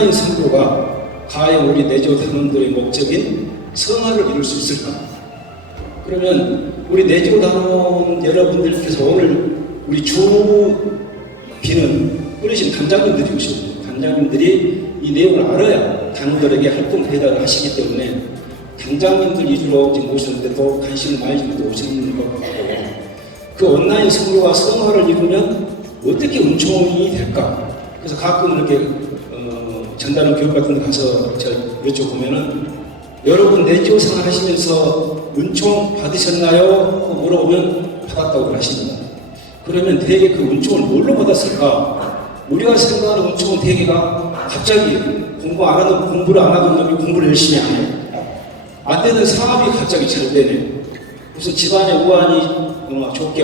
온라인 선교가 과연 우리 내조 단원들의 목적인 성화를 이룰 수 있을까? 그러면 우리 내조 단원 여러분들께서 오늘 우리 주비는 어르신 단장님들이 오시거든요. 단장님들이 이 내용을 알아야 단원들에게 활동 배달을 하시기 때문에 단장님들 위주로 지금 오셨는데도 관심을 많이 주고 오시는 것 같고, 그 온라인 선교와 성화를 이루면 어떻게 은총이 될까? 그래서 가끔 이렇게 전단원 교육 같은 데 가서 제가 여쭤보면은 여러분 내지오 생활 하시면서 은총 받으셨나요? 물어보면 받았다고 하십니다. 그러면 대개 그 은총을 뭘로 받았을까? 우리가 생각하는 은총은 대개가 갑자기 공부를 안 하던 놈이 공부를 열심히 하네. 안 되는 사업이 갑자기 잘 되네. 무슨 집안의 우환이 좋게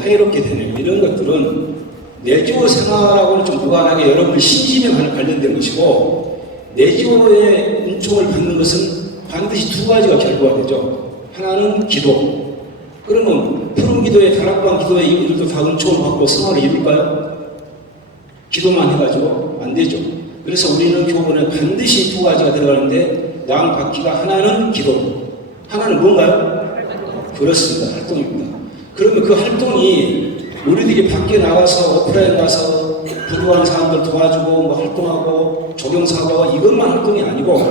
화해롭게 되네. 이런 것들은 내지오 생활하고는 좀 무관하게 여러분의 신심에 관련된 것이고, 내지오의 은총을 받는 것은 반드시 두 가지가 결부가 되죠. 하나는 기도. 그러면 푸른 기도에 다락방 기도에 이분들도 다 은총을 받고 성화를 이룰까요? 기도만 해가지고 안 되죠. 그래서 우리는 교본에 반드시 두 가지가 들어가는데 나눠받기가 하나는 기도, 하나는 뭔가요? 그렇습니다. 활동입니다. 그러면 그 활동이 우리들이 밖에 나가서 오프라인 가서 부도하는 사람들 도와주고 뭐 활동하고 조경사하고 이것만 활동이 아니고,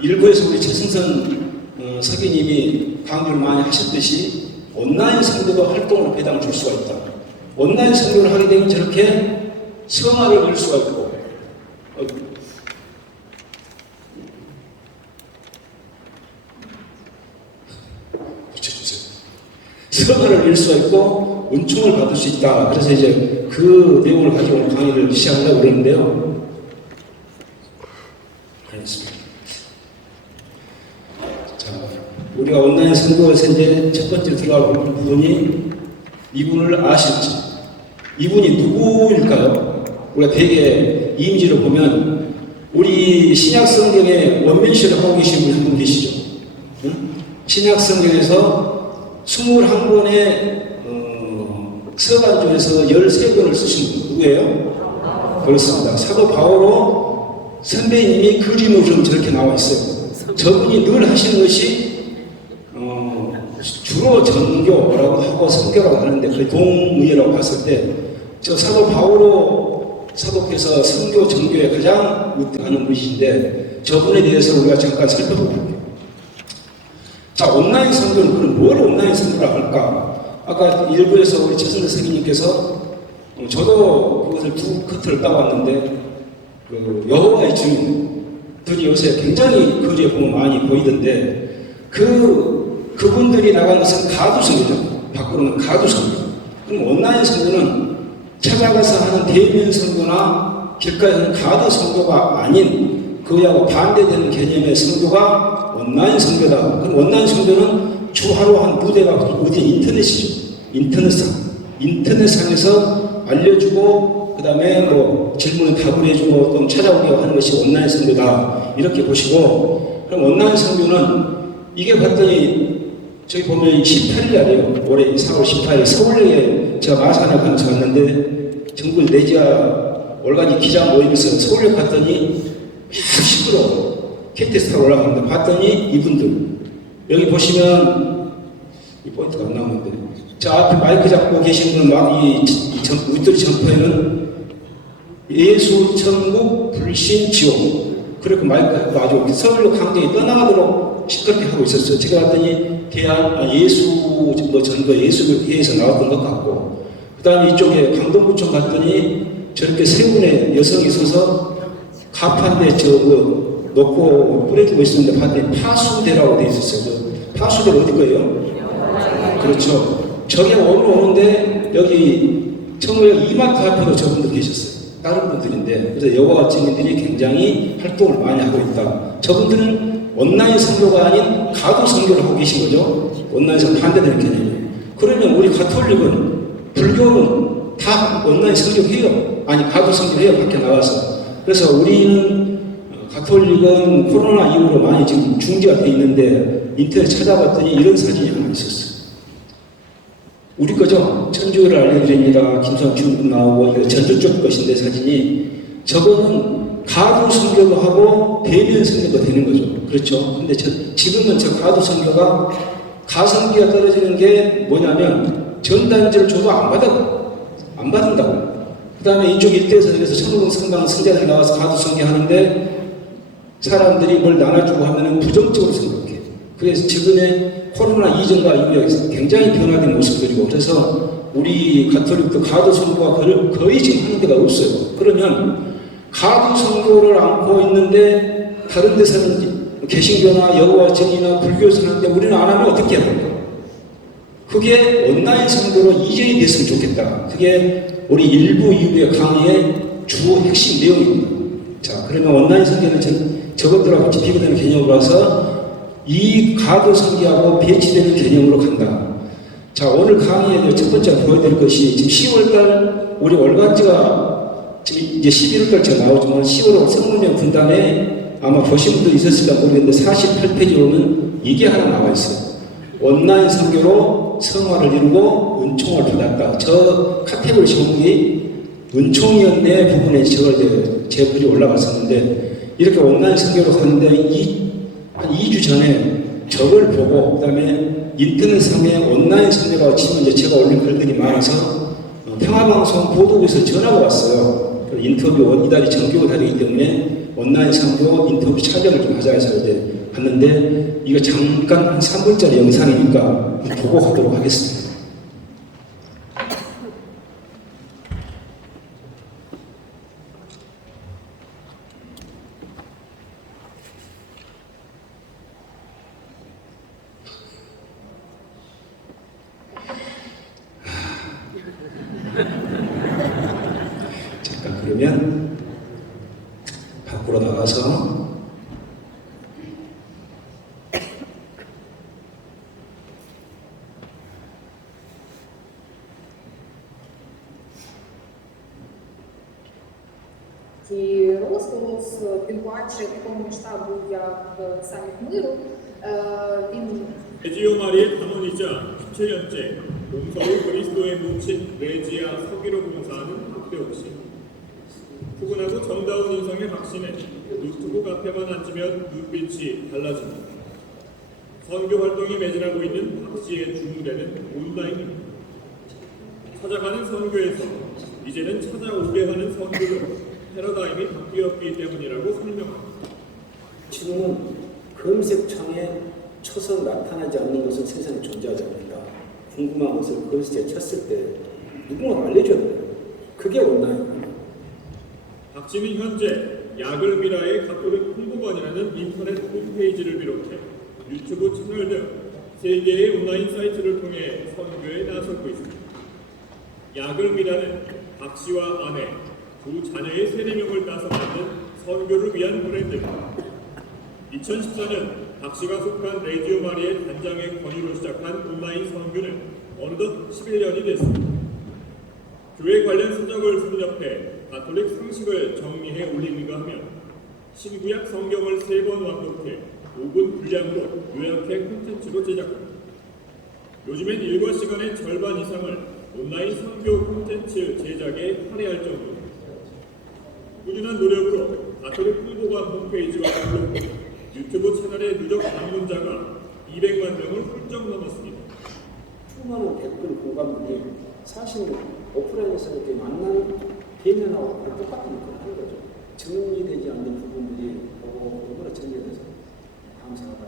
일부에서 우리 최승선 서기님이 강의를 많이 하셨듯이 온라인 선교도 활동으로 배당을 줄 수가 있다. 온라인 선교를 하게 되면 저렇게 성화를 이룰 수가 있고, 성화를 이룰 수가 있고 은총을 받을 수 있다. 그래서 이제 그 내용을 가지고 강의를 시작하려고 그러는데요. 알겠습니다. 자, 우리가 온라인 선교에서 이제 첫 번째 들어갈 부분이 이분을 아실지. 이분이 누구일까요? 우리가 대개 이미지를 보면 우리 신약 성경에 원면시를 하고 계신 분 한 분 계시죠? 응? 신약 성경에서 21권의 서간 중에서 13권을 쓰신 분 누구예요? 그렇습니다. 사도 바오로 선배님이 그림으로 좀 저렇게 나와 있어요. 저분이 늘 하시는 것이 주로 전교라고 하고 선교라고 하는데 그 동의라고 봤을 때 저 사도 바오로 사도께서 선교 전교에 가장 우등하는 분이신데 저분에 대해서 우리가 잠깐 살펴볼게요. 자, 온라인 선교는 그럼 뭘 온라인 선교라고 할까? 아까 일부에서 우리 최선대 선생님께서 저도 그것을 두 커트를 따왔는데 그 여호와의 증인들이 요새 굉장히 거리에 보면 많이 보이던데 그분들이 나간 것은 가두 선교죠. 밖으로는 가두 선교. 그럼 온라인 선교는 찾아가서 하는 대면 선교나 길가에 하는 가두 선교가 아닌 그하고 반대되는 개념의 선교가 온라인 선교다. 그럼 온라인 선교는 주 하루 한 무대가 어디 인터넷이죠. 인터넷상에서 알려주고 그 다음에 뭐 질문에 답을 해주고 또 찾아오게 하는 것이 온라인 선교다. 이렇게 보시고, 그럼 온라인 선교는 이게 봤더니 저기 보면 18일 날이에요. 올해 4월 18일 서울역에 제가 마산에 가서 갔는데 전국 내지아 월간지 기자 모임에서 서울역 갔더니 막 시끄러워. KTX 타고 올라가는데 봤더니 이분들 여기 보시면 이 포인트가 안 나오는데 저 앞에 마이크 잡고 계신 분은 막 윗돌이 점퍼에는 예수, 천국, 불신, 지옥 그렇게 마이크 아주 서울역 강정이 떠나가도록 시끄럽게 하고 있었어요. 제가 봤더니 예수 뭐 전도 예수회에서 나왔던 것 같고, 그 다음에 이쪽에 강동구청 갔더니 저렇게 세 분의 여성이 서서 가판대 놓고 뿌려주고 있었는데 봤더니 파수대라고 돼 있었어요. 파수대가 어디 거예요? 그렇죠. 저게 오는데 여기 청구역 이마트 앞에도 저분들 계셨어요. 다른 분들인데, 그래서 여호와 증인들이 굉장히 활동을 많이 하고 있다. 저분들은 온라인 선교가 아닌 가두 선교를 하고 계신 거죠. 온라인 선교 반대되는 개념이에요. 그러면 우리 가톨릭은, 불교는 다 온라인 선교해요. 아니 가두 선교해요. 밖에 나가서. 그래서 우리는 가톨릭은 코로나 이후로 많이 지금 중지가 돼 있는데 인터넷 찾아봤더니 이런 사진이 하나 있었어요. 우리 거죠. 천주를 알려드립니다. 김성준 분 나오고 이거 전주 쪽 것인데 사진이 저거는 가두 선교도 하고 대면 선교도 되는 거죠. 그렇죠. 근데 지금은 저 가두 선교가 가성비가 떨어지는 게 뭐냐면 전단지를 줘도 안 받는다고. 그 다음에 이쪽 일대에서 그래서 천호동 성당 성자들이 나와서 가두 선교하는데 사람들이 뭘 나눠주고 하면은 부정적으로 생각해. 그래서 지금의 코로나 이전과 이후에 굉장히 변화된 모습들이고, 그래서 우리 가톨릭도 가두 선교가 거의 지금 하는 데가 없어요. 그러면 가두 선교를 안고 있는데 다른 데서는 개신교나 여호와 증인이나 불교에서 하는데 우리는 안 하면 어떻게 해야 될까? 그게 온라인 선교로 이전이 됐으면 좋겠다. 그게 우리 1부, 2부의 강의의 주 핵심 내용입니다. 자, 그러면 온라인 선교는 저것들하고 같이 비교되는 개념으로 와서 이 가두 선교하고 배치되는 개념으로 간다. 자, 오늘 강의에 첫 번째 보여드릴 것이 지금 10월달 우리 월간지가 지금 이제 11월달 제가 나오지만 10월 성문명 분단에 아마 보신 분도 있었을까 모르겠는데 48페이지로는 이게 하나 나와 있어요. 온라인 선교로 성화를 이루고 은총을 받았다. 저 카테고리 제목이 은총이었네 부분에 제 글이 올라갔었는데, 이렇게 온라인 선교로 갔는데 한 2주 전에 저걸 보고 그 다음에 인터넷상에 온라인 선교라고 치면 이제 제가 올린 글들이 많아서 평화방송 보도국에서 전화가 왔어요. 인터뷰 이달이 정규 달이기 때문에 온라인 선교 인터뷰 촬영을 좀 하자 해서 이제 갔는데, 이거 잠깐 한 3분짜리 영상이니까 보고 가도록 하겠습니다. 잠깐 그러면 밖으로 나가서 І розголос, тим паче такого масштабу, як саміт миру, він 레지오 마리의 당원이자 17년째 롬서울 그리스도에 뭉친 레지아 서기로 봉사하는 박대옥 씨. 푸근하고 정다운 인성의 박 씨는 노트북 앞에만 앉으면 눈빛이 달라집니다. 선교 활동에 매진하고 있는 박 씨의 주무대는 온라인입니다. 찾아가는 선교에서 이제는 찾아오게 하는 선교로 패러다임이 바뀌었기 때문이라고 설명합니다. 지금은 검색창에 쳐서 나타나지 않는 것은 세상에 존재하지 않는다. 궁금한 것을 검색에 쳤을 때 누군가 알려줘야 돼요. 그게 온라인입니다. 박 씨는 현재 야글미라의 가톨릭 홍보관이라는 인터넷 홈페이지를 비롯해 유튜브 채널 등 3개의 온라인 사이트를 통해 선교에 나서고 있습니다. 야글미라는 박 씨와 아내, 두 자녀의 세례명을 따서 만든 선교를 위한 브랜드입니다. 2014년 박 씨가 속한 레지오 마리의 단장의 권유로 시작한 온라인 선교는 어느덧 11년이 됐습니다. 교회 관련 서적을 수집해 가톨릭 상식을 정리해 올리는가 하면 신구약 성경을 3번 완독해 5분 분량으로 요약해 콘텐츠로 제작합니다. 요즘엔 일과 시간의 절반 이상을 온라인 선교 콘텐츠 제작에 할애할 정도입니다. 꾸준한 노력으로 가톨릭 홍보관 홈페이지와 블로그, 유튜브 채널의 누적 방문자가 200만 명을 훌쩍 넘었습니다. 수많은 댓글 공감들이 사실 오프라인에서 이렇게 만나는 대면하고 똑같은 걸 하는 거죠. 정리되지 않는 부분들이 보고 얼마나 정리돼서 감사하다.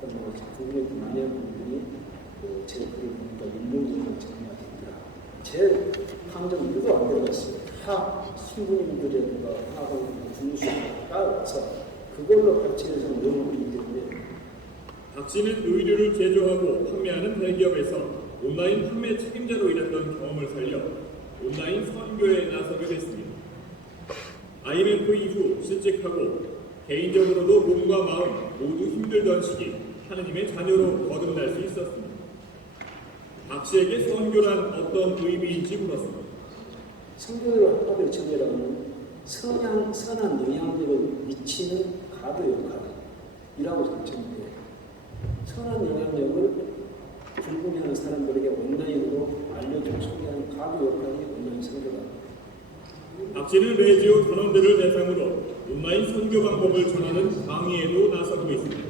그런 거 궁금했던 많은 분들이 제 글을 보니까 인문적으로 정리가 되더라. 제 감정이 유도 안 들어갔어요. 다 신부님들의 하고 중수가 따라와서 그걸로 발전해서 너무 있기 때문에. 박 씨는 의류를 제조하고 판매하는 대기업에서 온라인 판매 책임자로 일했던 경험을 살려 온라인 선교에 나서게 됐습니다. IMF 이후 실직하고 개인적으로도 몸과 마음 모두 힘들던 시기 하느님의 자녀로 거듭날 수 있었습니다. 박 씨에게 선교란 어떤 의미인지 물었습니다. 성교를 합법의 정의라는 선한 영향력을 미치는 가드 역할이라고 정했는데, 선한 영향력을 불분명한 사람들에게 온라인으로 알려주고 소개하는 가드 역할이 온라인 선교다. 박씨는 레지오 단원들을 대상으로 온라인 선교 방법을 전하는 강의에도 나서고 있습니다.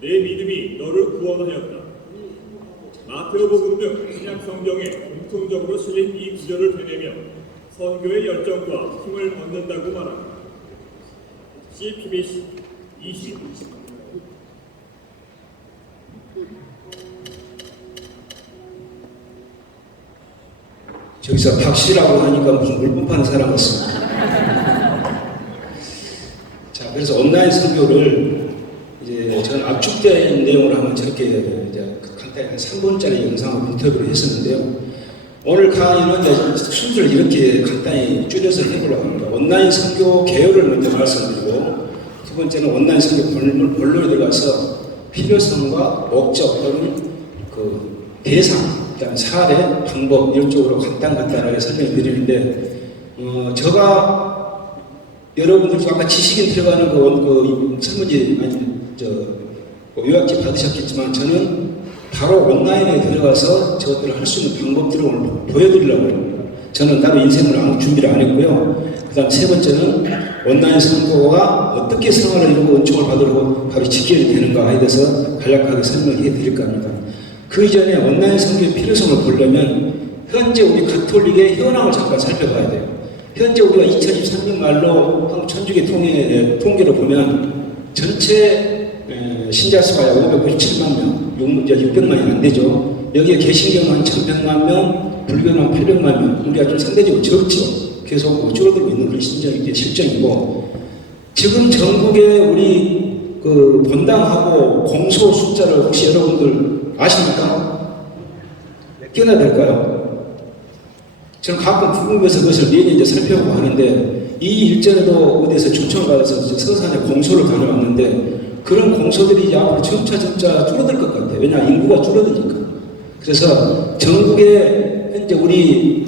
내 믿음이 너를 구원하였다. 마태오복음 등 신약 성경에 공통적으로 실린 이 구절을 되뇌며 선교의 열정과 힘을 얻는다고 말합니다. CPBC 20. 저기서 박씨라고 하니까 무슨 물품 파는 사람 같습니다. 자, 그래서 온라인 선교를 이제 저는 압축된 내용을 하면 저렇게 이제 간단히 한 3분짜리 영상을 인터뷰를 했었는데요. 오늘 강의는 이제 순서를 이렇게 간단히 줄여서 해보려고 합니다. 온라인 선교 개요를 먼저 말씀드리고, 두 번째는 온라인 선교 본론에 들어가서 필요성과 목적 또는 그 대상, 일단 사례, 방법 이런 쪽으로 간단하게 설명해 드리는데, 제가 여러분들 아까 지식인 들어가는 그 설문지 요약지 받으셨겠지만 저는 바로 온라인에 들어가서 저것들을 할 수 있는 방법들을 오늘 보여드리려고 합니다. 저는 따로 인생을 아무 준비를 안 했고요. 그 다음 세 번째는 온라인 선교가 어떻게 생활을 이루고 은총을 받으려고 바로 지켜야 되는가에 대해서 간략하게 설명해 드릴까 합니다. 그 이전에 온라인 선교의 필요성을 보려면 현재 우리 가톨릭의 현황을 잠깐 살펴봐야 돼요. 현재 우리가 2023년 말로 한국 천주교 통계로 보면 전체 신자 수가 약 597만 명, 600만이 안 되죠. 여기에 개신교는 한 1100만 명, 불교는 한 800만 명, 우리가 좀 상대적으로 적죠. 계속 줄어들고 있는 그런 실정이고, 지금 전국에 우리 그 본당하고 공소 숫자를 혹시 여러분들 아십니까? 몇 개나 될까요? 저는 가끔 궁금해서 그것을 매년 이제 살펴보고 하는데, 이 일전에도 어디에서 초청을 받아서 서산에 공소를 다녀왔는데, 그런 공소들이 이제 앞으로 점차 줄어들 것 같아요. 왜냐, 인구가 줄어드니까. 그래서 전국에 현재 우리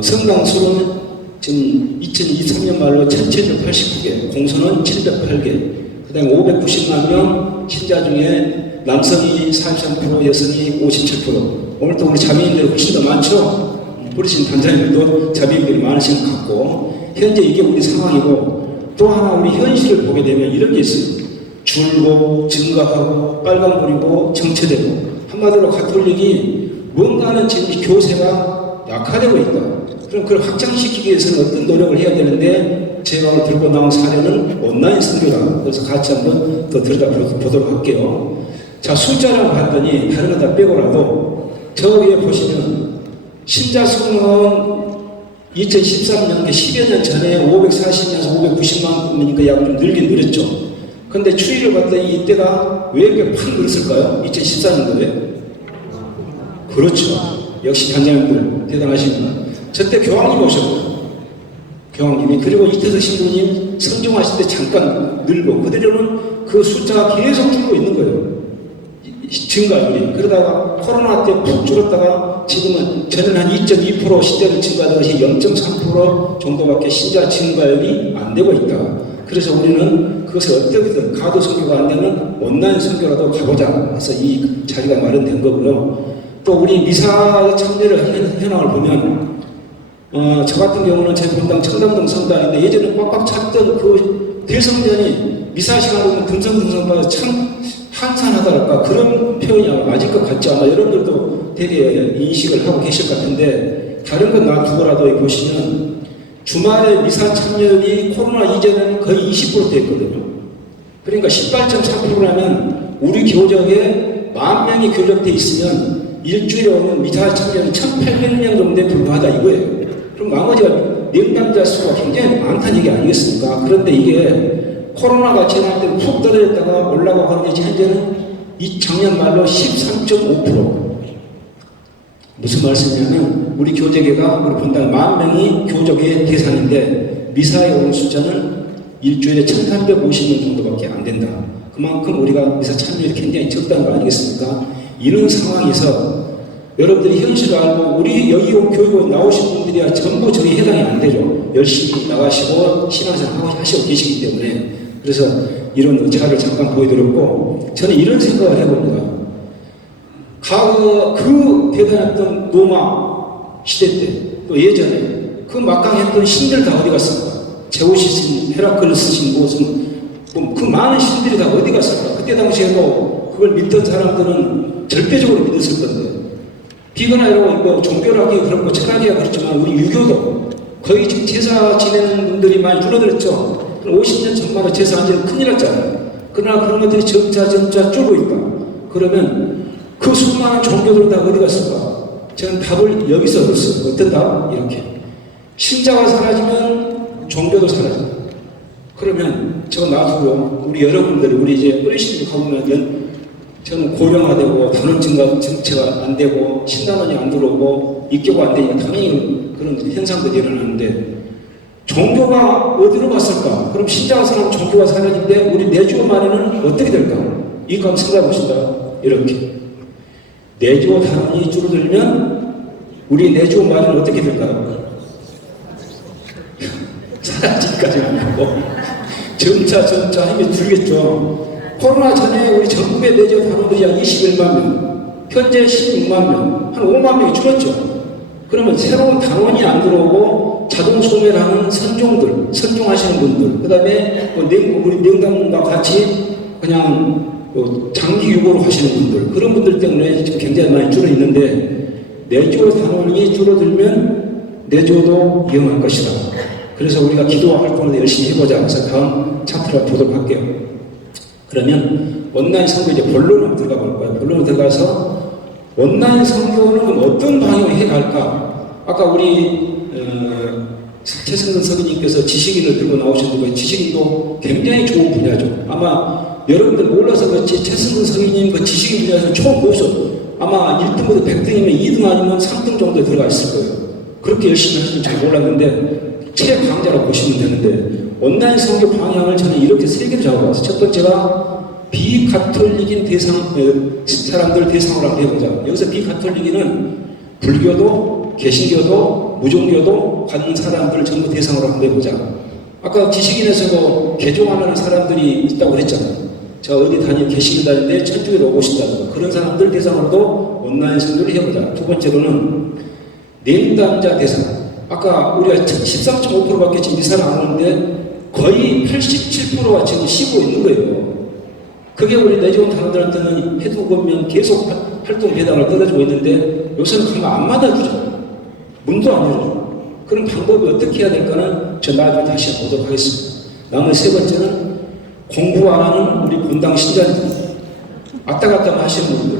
성당 수는 지금 2023년 말로 1789개, 공소는 708개, 그 다음에 590만 명 신자 중에 남성이 43%, 여성이 57%. 오늘 또 우리 자매인들이 훨씬 더 많죠? 부르신 단장님들도 자매인들이 많으신 것 같고, 현재 이게 우리 상황이고, 또 하나 우리 현실을 보게 되면 이런 게 있어요. 줄고 증가하고 빨간불이고 정체되고, 한마디로 가톨릭이 뭔가는 지금 교세가 약화되고 있다. 그럼 그걸 확장시키기 위해서는 어떤 노력을 해야 되는데, 제가 오늘 들고 나온 사례는 온라인 선교다. 그래서 같이 한번 더 들여다보도록 할게요. 자, 숫자를 봤더니 다른 거 다 빼고라도 저 위에 보시면 신자 수는 2013년 10여 년 전에 540명에서 590만 명이니까 약 좀 늘긴 늘었죠. 근데 추이를 봤더니 이때가 왜 이렇게 팍 늘었을까요? 2014년도에. 그렇죠. 역시 단장님들 대단하십니다. 저때 교황님 오셨고, 교황님이, 그리고 이태석 신부님 성종하실 때 잠깐 늘고, 그대로는 그 숫자가 계속 줄고 있는 거예요. 증가율이. 그러다가 코로나 때 푹 줄었다가 지금은 전에는 한 2.2% 신자들 증가하듯이 0.3% 정도밖에 신자 증가율이 안 되고 있다. 그래서 우리는 그것을 어떻게든 가도 선교가 안 되면 온라인 선교라도 가보자 해서 이 자리가 마련된 거고요. 또 우리 미사 참여를 현황을 보면 저 같은 경우는 제 본당 청담동 성당인데 예전에 꽉꽉 찼던 그 대성전이 미사 시간으로는 듬성듬성하다 참 한산하다랄까 그런 표현이 아마 맞을 것 같죠. 아마 여러분들도 되게 인식을 하고 계실 것 같은데, 다른 건 놔두고라도 보시면 주말에 미사 참여율이 코로나 이전에는 거의 20% 됐거든요. 그러니까 18.3%라면 우리 교적에 10,000명이 교적돼 있으면 일주일에 오는 미사 참여율은 1,800명 정도에 불과하다 이거예요. 그럼 나머지가 명단자 수가 굉장히 많다는 얘기 아니겠습니까? 그런데 이게 코로나가 지날 때 푹 떨어졌다가 올라가고 하는 게 현재는 이 작년 말로 13.5%. 무슨 말씀이냐면 우리 교적회가 우리 본당 10,000명이 교적의 대상인데 미사에 오는 숫자는 일주일에 1,350명 정도밖에 안 된다. 그만큼 우리가 미사 참여율이 굉장히 적다는 거 아니겠습니까? 이런 상황에서 여러분들이 현실을 알고 우리 여기 교육에 나오신 분들이야 전부 저기 해당이 안 되죠. 열심히 나가시고 신앙생활 하시고 계시기 때문에. 그래서 이런 차를 잠깐 보여드렸고, 저는 이런 생각을 해봅니다. 과거 그 대단했던 로마 시대 때, 또 예전에 그 막강했던 신들 다 어디 갔을까? 제우스 신, 헤라클레스 신, 그 많은 신들이 다 어디 갔을까? 그때 당시에도 그걸 믿던 사람들은 절대적으로 믿었을 건데, 비거나 이러고 종교라기 그렇고 철학이야 그렇지만 우리 유교도 거의 지금 제사 지내는 분들이 많이 줄어들었죠. 50년 전만에 제사 안 지내면 큰일 났잖아요. 그러나 그런 것들이 점차 줄고 있다. 그러면 그 수많은 종교들은 다 어디 갔을까? 저는 답을 여기서 얻었어요. 어떤 답? 이렇게. 신자가 사라지면 종교도 사라진다. 그러면 저거 놔두고요. 우리 여러분들이 우리 이제 어르신들 가보면 저는 고령화되고 단원 증체가 안 되고 신단원이 안 들어오고 입교가 안 되니까 당연히 그런 현상들이 일어나는데 종교가 어디로 갔을까? 그럼 신자가 사라지면 종교가 사라진데 우리 내주어 말에는 어떻게 될까? 이거 한번 생각해 보신다. 이렇게. 내주어 단원이 줄어들면 우리 내주어 말에는 어떻게 될까요? 사라지기까지는 않고 점차 힘이 줄겠죠. 코로나 전에 우리 전국의 내주어 단원들이 한 21만 명, 현재 16만 명, 한 5만 명이 줄었죠. 그러면 새로운 단원이 안 들어오고 자동 소멸 하는 선종하시는 분들, 그 다음에 우리 명당과 같이 그냥 장기 유보로 하시는 분들, 그런 분들 때문에 지금 굉장히 많이 줄어 있는데, 내주어 단원이 줄어들면 내주어도 위험할 것이다. 그래서 우리가 기도와 활동을 열심히 해보자. 그래서 다음 차트를 보도록 할게요. 그러면 온라인 선교 이제 본론으로 들어가 볼 거예요. 본론으로 들어가서 온라인 선교는 그럼 어떤 방향으로 해갈까? 아까 우리 최승근 선생님께서 지식인을 들고 나오셨는데 지식인도 굉장히 좋은 분야죠. 아마 여러분들 몰라서 그렇지 최승근 선생님 그 지식인 분야에서 처음 보셔. 아마 1등보다 100등이면 2등 아니면 3등 정도에 들어가 있을 거예요. 그렇게 열심히 하시면 잘 몰랐는데 최강자라고 보시면 되는데 온라인 선교 방향을 저는 이렇게 세 개를 잡아봤어요. 첫 번째가 비가톨릭인 사람들 대상으로 한번 해보자. 여기서 비가톨릭인은 불교도, 개신교도, 무종교도 가는 사람들을 전부 대상으로 한번 해보자. 아까 지식인에서도 개종하는 사람들이 있다고 그랬잖아요. 저 어디 개신교 다니는데 천주교로 오고 싶다든가 그런 사람들 대상으로도 온라인 선교를 해보자. 두 번째로는 내담자 대상. 아까 우리가 13.5%밖에 지금 이사를 안 오는데 거의 87%가 지금 쉬고 있는 거예요. 그게 우리 내지원 단원들한테는 해두고면 계속 활동 배당을 떨어지고 있는데 요새는 그런 거 안 받아주죠. 문도 안 열어줘. 그런 방법이 어떻게 해야 될까는 저 나중에 다시 보도록 하겠습니다. 남은 세 번째는 공부 안 하는 우리 본당 신자들. 왔다 갔다 하시는 분들.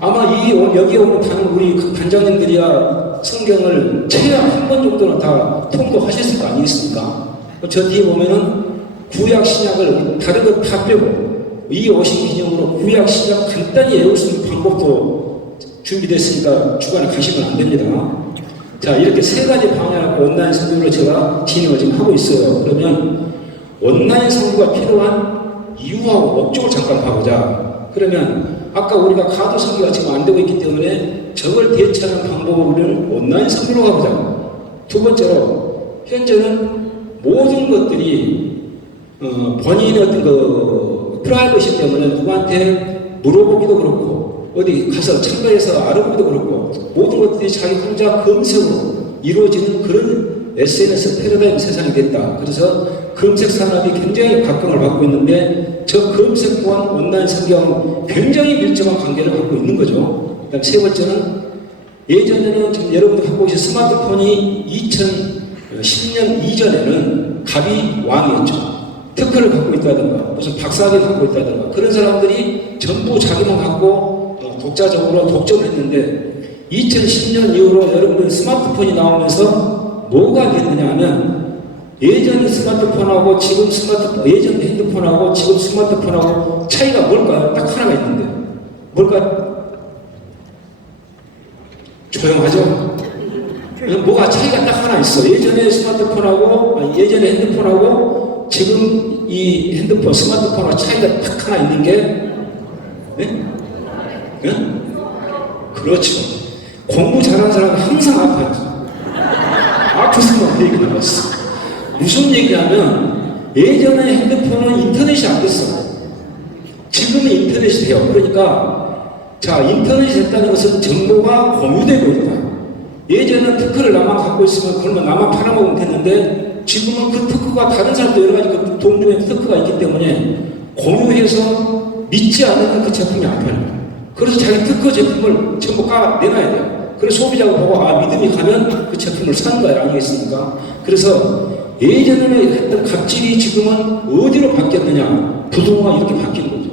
아마 여기에 오는 우리 반장님들이야 성경을 최소한 한 번 정도는 다 통독하셨을 거 아니겠습니까? 저 뒤에 보면은 구약 신약을 다른 것 다 빼고 이 오신 기념으로 구약 신약 간단히 외울 수 있는 방법도 준비됐으니까 주간에 가시면 안 됩니다. 자, 이렇게 세 가지 방향으로 온라인 선교를 제가 진행을 지금 하고 있어요. 그러면 온라인 선교가 필요한 이유하고 목적을 잠깐 봐보자. 그러면 아까 우리가 가도 선교가 지금 안 되고 있기 때문에 저걸 대체하는 방법으로 우리는 온라인 선교로 가보자. 두 번째로 현재는 모든 것들이 본인의 어떤 프라이버시 때문에 누구한테 물어보기도 그렇고 어디 가서 참가해서 알아보기도 그렇고 모든 것들이 자기 혼자 검색으로 이루어지는 그런 SNS 패러다임 세상이 됐다. 그래서 검색 산업이 굉장히 각광을 받고 있는데 저 검색 또한 온라인 선교하고 굉장히 밀접한 관계를 갖고 있는 거죠. 그다음 세 번째는 예전에는 지금 여러분들 갖고 계신 스마트폰이 2010년 이전에는 갑이 왕이었죠. 특허를 갖고 있다든가 무슨 박사학위를 갖고 있다든가 그런 사람들이 전부 자기만 갖고 독자적으로 독점을 했는데 2010년 이후로 여러분들 스마트폰이 나오면서 뭐가 됐느냐 하면 예전 스마트폰하고 지금 예전 핸드폰하고 지금 스마트폰하고 차이가 뭘까요? 딱 하나가 있는데 뭘까요? 조용하죠? 뭐가 차이가 딱 하나 있어. 예전에 예전에 핸드폰하고 지금 이 핸드폰, 스마트폰하고 차이가 딱 하나 있는 게, 네? 네? 그렇죠. 공부 잘하는 사람은 항상 아파요. 아프지만 얘기 나왔어. 무슨 얘기하면 예전에 핸드폰은 인터넷이 안 됐어. 지금은 인터넷이 돼요. 그러니까 자 인터넷이 됐다는 것은 정보가 공유되고 있다. 예전에는 특허를 나만 갖고 있으면 그러면 나만 팔아먹으면 됐는데 지금은 그 특허가 다른 사람도 여러 가지 그 동종의 특허가 있기 때문에 공유해서 믿지 않으면 그 제품이 안 팔려요. 그래서 자기 특허 제품을 전부 내놔야 돼요. 그래서 소비자가 보고 믿음이 가면 그 제품을 사는 거예요. 아니겠습니까? 그래서 예전에 했던 갑질이 지금은 어디로 바뀌었느냐? 부동화가 이렇게 바뀐 거죠.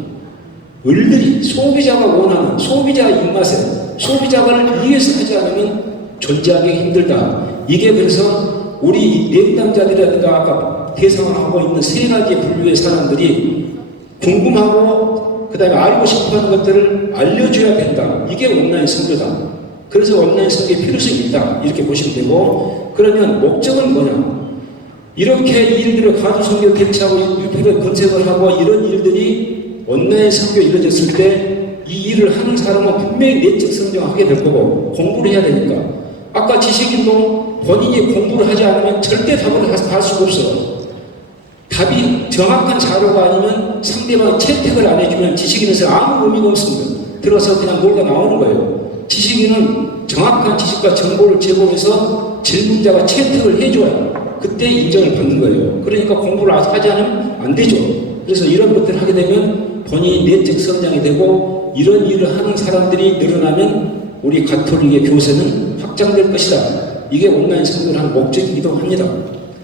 을들이 소비자가 원하는 소비자 입맛에 소비자를 위해서 하지 않으면 존재하기 힘들다. 이게 그래서 우리 내담자들이라든가 아까 대상을 하고 있는 세 가지 분류의 사람들이 궁금하고 그 다음에 알고 싶어하는 것들을 알려줘야 된다. 이게 온라인 선교다. 그래서 온라인 선교의 필요성이 있다. 이렇게 보시면 되고 그러면 목적은 뭐냐? 이렇게 일들을 가두 선교 대체하고 유튜브에 검색을 하고 이런 일들이 온라인 선교 이루어졌을 때 이 일을 하는 사람은 분명히 내적 성장하게 될 거고 공부를 해야 되니까 아까 지식인도 본인이 공부를 하지 않으면 절대 답을 할 수가 없어요. 답이 정확한 자료가 아니면 상대방이 채택을 안 해주면 지식인에서 아무 의미가 없습니다. 들어서 그냥 놀다 나오는 거예요. 지식인은 정확한 지식과 정보를 제공해서 질문자가 채택을 해줘야 그때 인정을 받는 거예요. 그러니까 공부를 하지 않으면 안 되죠. 그래서 이런 것들을 하게 되면 본인이 내적 성장이 되고 이런 일을 하는 사람들이 늘어나면 우리 가톨릭의 교세는 확장될 것이다. 이게 온라인 선교를 하는 목적이기도 합니다.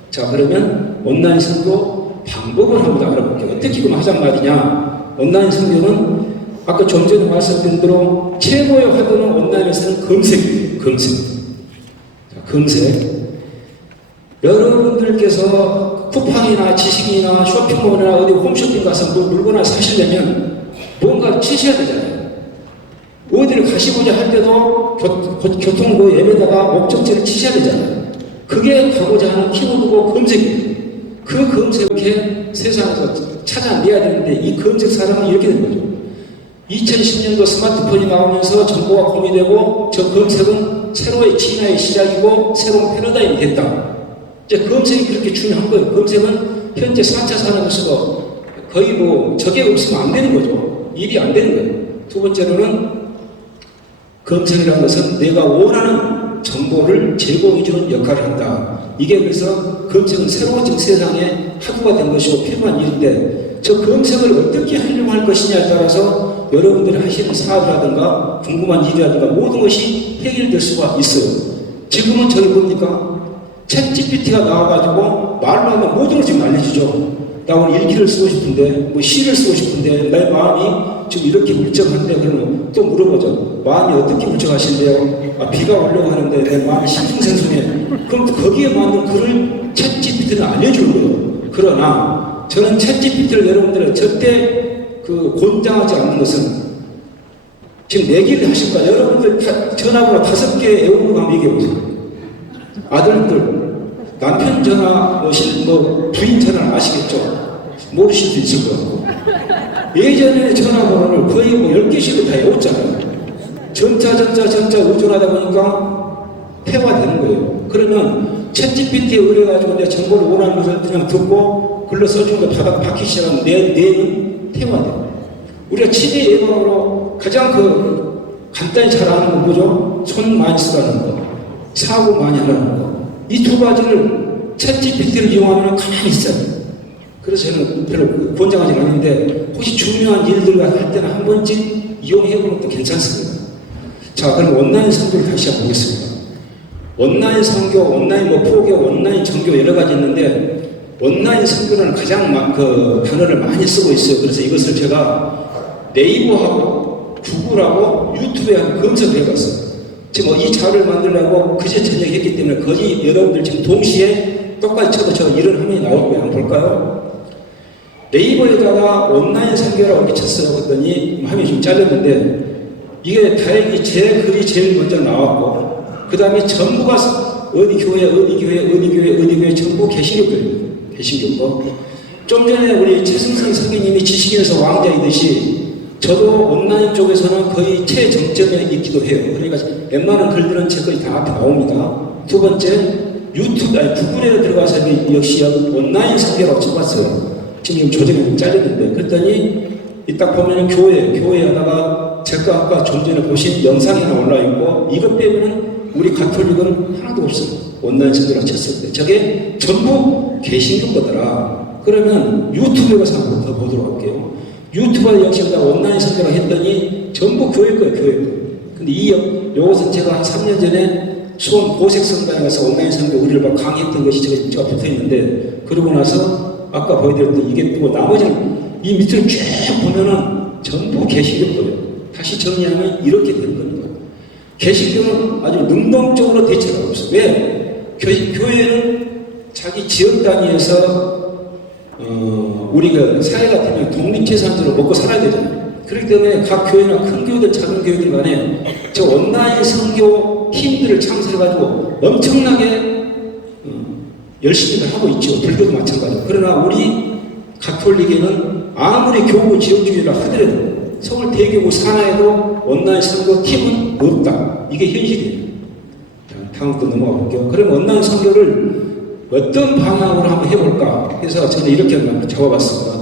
자, 그러면 온라인 선교 방법을 한번 알아볼게요. 어떻게 그럼 하잔 말이냐? 온라인 선교는 아까 좀 전에 말씀드린 대로 최고의 화두는 온라인에서는 검색이에요. 검색. 자, 검색. 여러분들께서 쿠팡이나 지식이나 쇼핑몰이나 어디 홈쇼핑 가서 물건을 사시려면 뭔가를 치셔야 되잖아요. 어디를 가시고자 할 때도 교통부 앱에다가 목적지를 치셔야 되잖아요. 그게 가고자 하는 키워드고 검색이에요. 그 검색을 이렇게 세상에서 찾아내야 되는데 이 검색 사람은 이렇게 된 거죠. 2010년도 스마트폰이 나오면서 정보가 공유되고 저 검색은 새로운 진화의 시작이고 새로운 패러다임이 됐다. 이제 검색이 그렇게 중요한 거예요. 검색은 현재 4차 산업에서도 거의 뭐 저게 없으면 안 되는 거죠. 일이 안 되는 거예요. 두 번째로는 검색이라는 것은 내가 원하는 정보를 제공해주는 역할을 한다. 이게 그래서 검색은 새로워진 세상에 하부가 된 것이고 필요한 일인데 저 검색을 어떻게 하려고 할 것이냐에 따라서 여러분들이 하시는 사업이라든가 궁금한 일이라든가 모든 것이 해결될 수가 있어요. 지금은 저기 뭡니까? 챗 GPT가 나와가지고 말로 하면 모든 걸 지금 알려주죠. 나 오늘 일기를 쓰고 싶은데, 뭐 시를 쓰고 싶은데, 내 마음이 지금 이렇게 울적한데, 그러면 또 물어보죠. 마음이 어떻게 울적하신데요? 아, 비가 오려고 하는데 내 마음이 싱숭생숭해. 그럼 거기에 맞는 글을 챗 GPT는 알려주는 거예요. 그러나 저는 챗 GPT를 여러분들은 절대 권장하지 않는 것은 지금 내기를 하실 거야. 여러분들 전화번호 5개 외우고 한번 얘기해보세요. 아들들, 남편 전화, 부인 전화 아시겠죠? 모르실 수 있을 거고. 예전에 전화번호를 거의 10개씩을 다 외웠잖아요. 전자 의존하다 보니까 폐화되는 거예요. 그러면 챗 GPT에 의뢰가지고 내 정보를 원하는 것을 그냥 듣고 글로 써준 거 받기 시작하면 뇌는 퇴화돼요. 우리가 치매 예방으로 가장 간단히 잘 아는 건 뭐죠? 손 많이 쓰라는 거, 사고 많이 하라는 거. 이 두 가지를 챗 GPT를 이용하면 가만히 있어요. 그래서 저는 별로 권장하지 않는데 혹시 중요한 일들 할 때는 한 번쯤 이용해보는 것도 괜찮습니다. 자, 그럼 온라인 선교를 다시 한번 보겠습니다. 온라인 선교, 온라인 포교, 온라인 전교 여러 가지 있는데 온라인 선교는 가장 단어를 많이 쓰고 있어요. 그래서 이것을 제가 네이버하고 구글하고 유튜브에 한 검색을 해봤어요. 지금 이 자료를 만들려고 그제 저녁 했기 때문에 거의 여러분들 지금 동시에 똑같이 쳐도 저 이런 화면이 나올 거예요. 한번 볼까요? 네이버에다가 온라인 선교라고 이렇게 쳤어요. 그랬더니 화면이 좀 잘렸는데 이게 다행히 제 글이 제일 먼저 나왔고 그 다음에 전부가 어디 교회 전부 개신교거. 좀 전에 우리 최승선 선생님이 지식인에서 왕자이듯이 저도 온라인 쪽에서는 거의 최정점에 있기도 해요. 그러니까 웬만한 글들은 제 거의 다 앞에 나옵니다. 두 번째, 구글에 들어가서 역시 온라인 선교라고 쳐봤어요. 지금 조정이 좀 잘렸는데 그랬더니 딱 보면 교회 하다가 제가 아까 좀 전에 보신 영상이 하나 올라있고 이것 빼면은 우리 가톨릭은 하나도 없어요. 온라인 선교를 쳤을 때. 저게 전부 개신교 거더라. 그러면 유튜브에 가서 한번 더 보도록 할게요. 유튜브에 역시 다 온라인 선교를 했더니 전부 교회 거예요, 교회 거. 근데 요것은 제가 한 3년 전에 수원 보색성당에 가서 온라인 선교 의뢰를 받고 강의했던 것이 제가 붙어 있는데, 그러고 나서 아까 보여드렸던 이게 뜨고 나머지는 이 밑을 쭉 보면은 전부 개신교 거예요. 다시 정리하면 이렇게 되는 겁니다. 개신교는 아주 능동적으로 대처가 없어요. 왜? 교회는 자기 지역 단위에서 우리가 사회 같으면 독립재산으로 먹고 살아야 되잖아요. 그렇기 때문에 각 교회나 큰 교회든 작은 교회든 간에 저 온라인 선교 팀들을 창설해가지고 엄청나게 열심히 하고 있죠. 불교도 마찬가지고. 그러나 우리 가톨릭에는 아무리 교구 지역주의라 하더라도 서울 대교구 산하에도 온라인 선교 팀은 없다. 이게 현실이에요. 자, 다음 거 넘어가 볼게요. 그럼 온라인 선교를 어떤 방향으로 한번 해볼까 해서 저는 이렇게 한번 잡아봤습니다.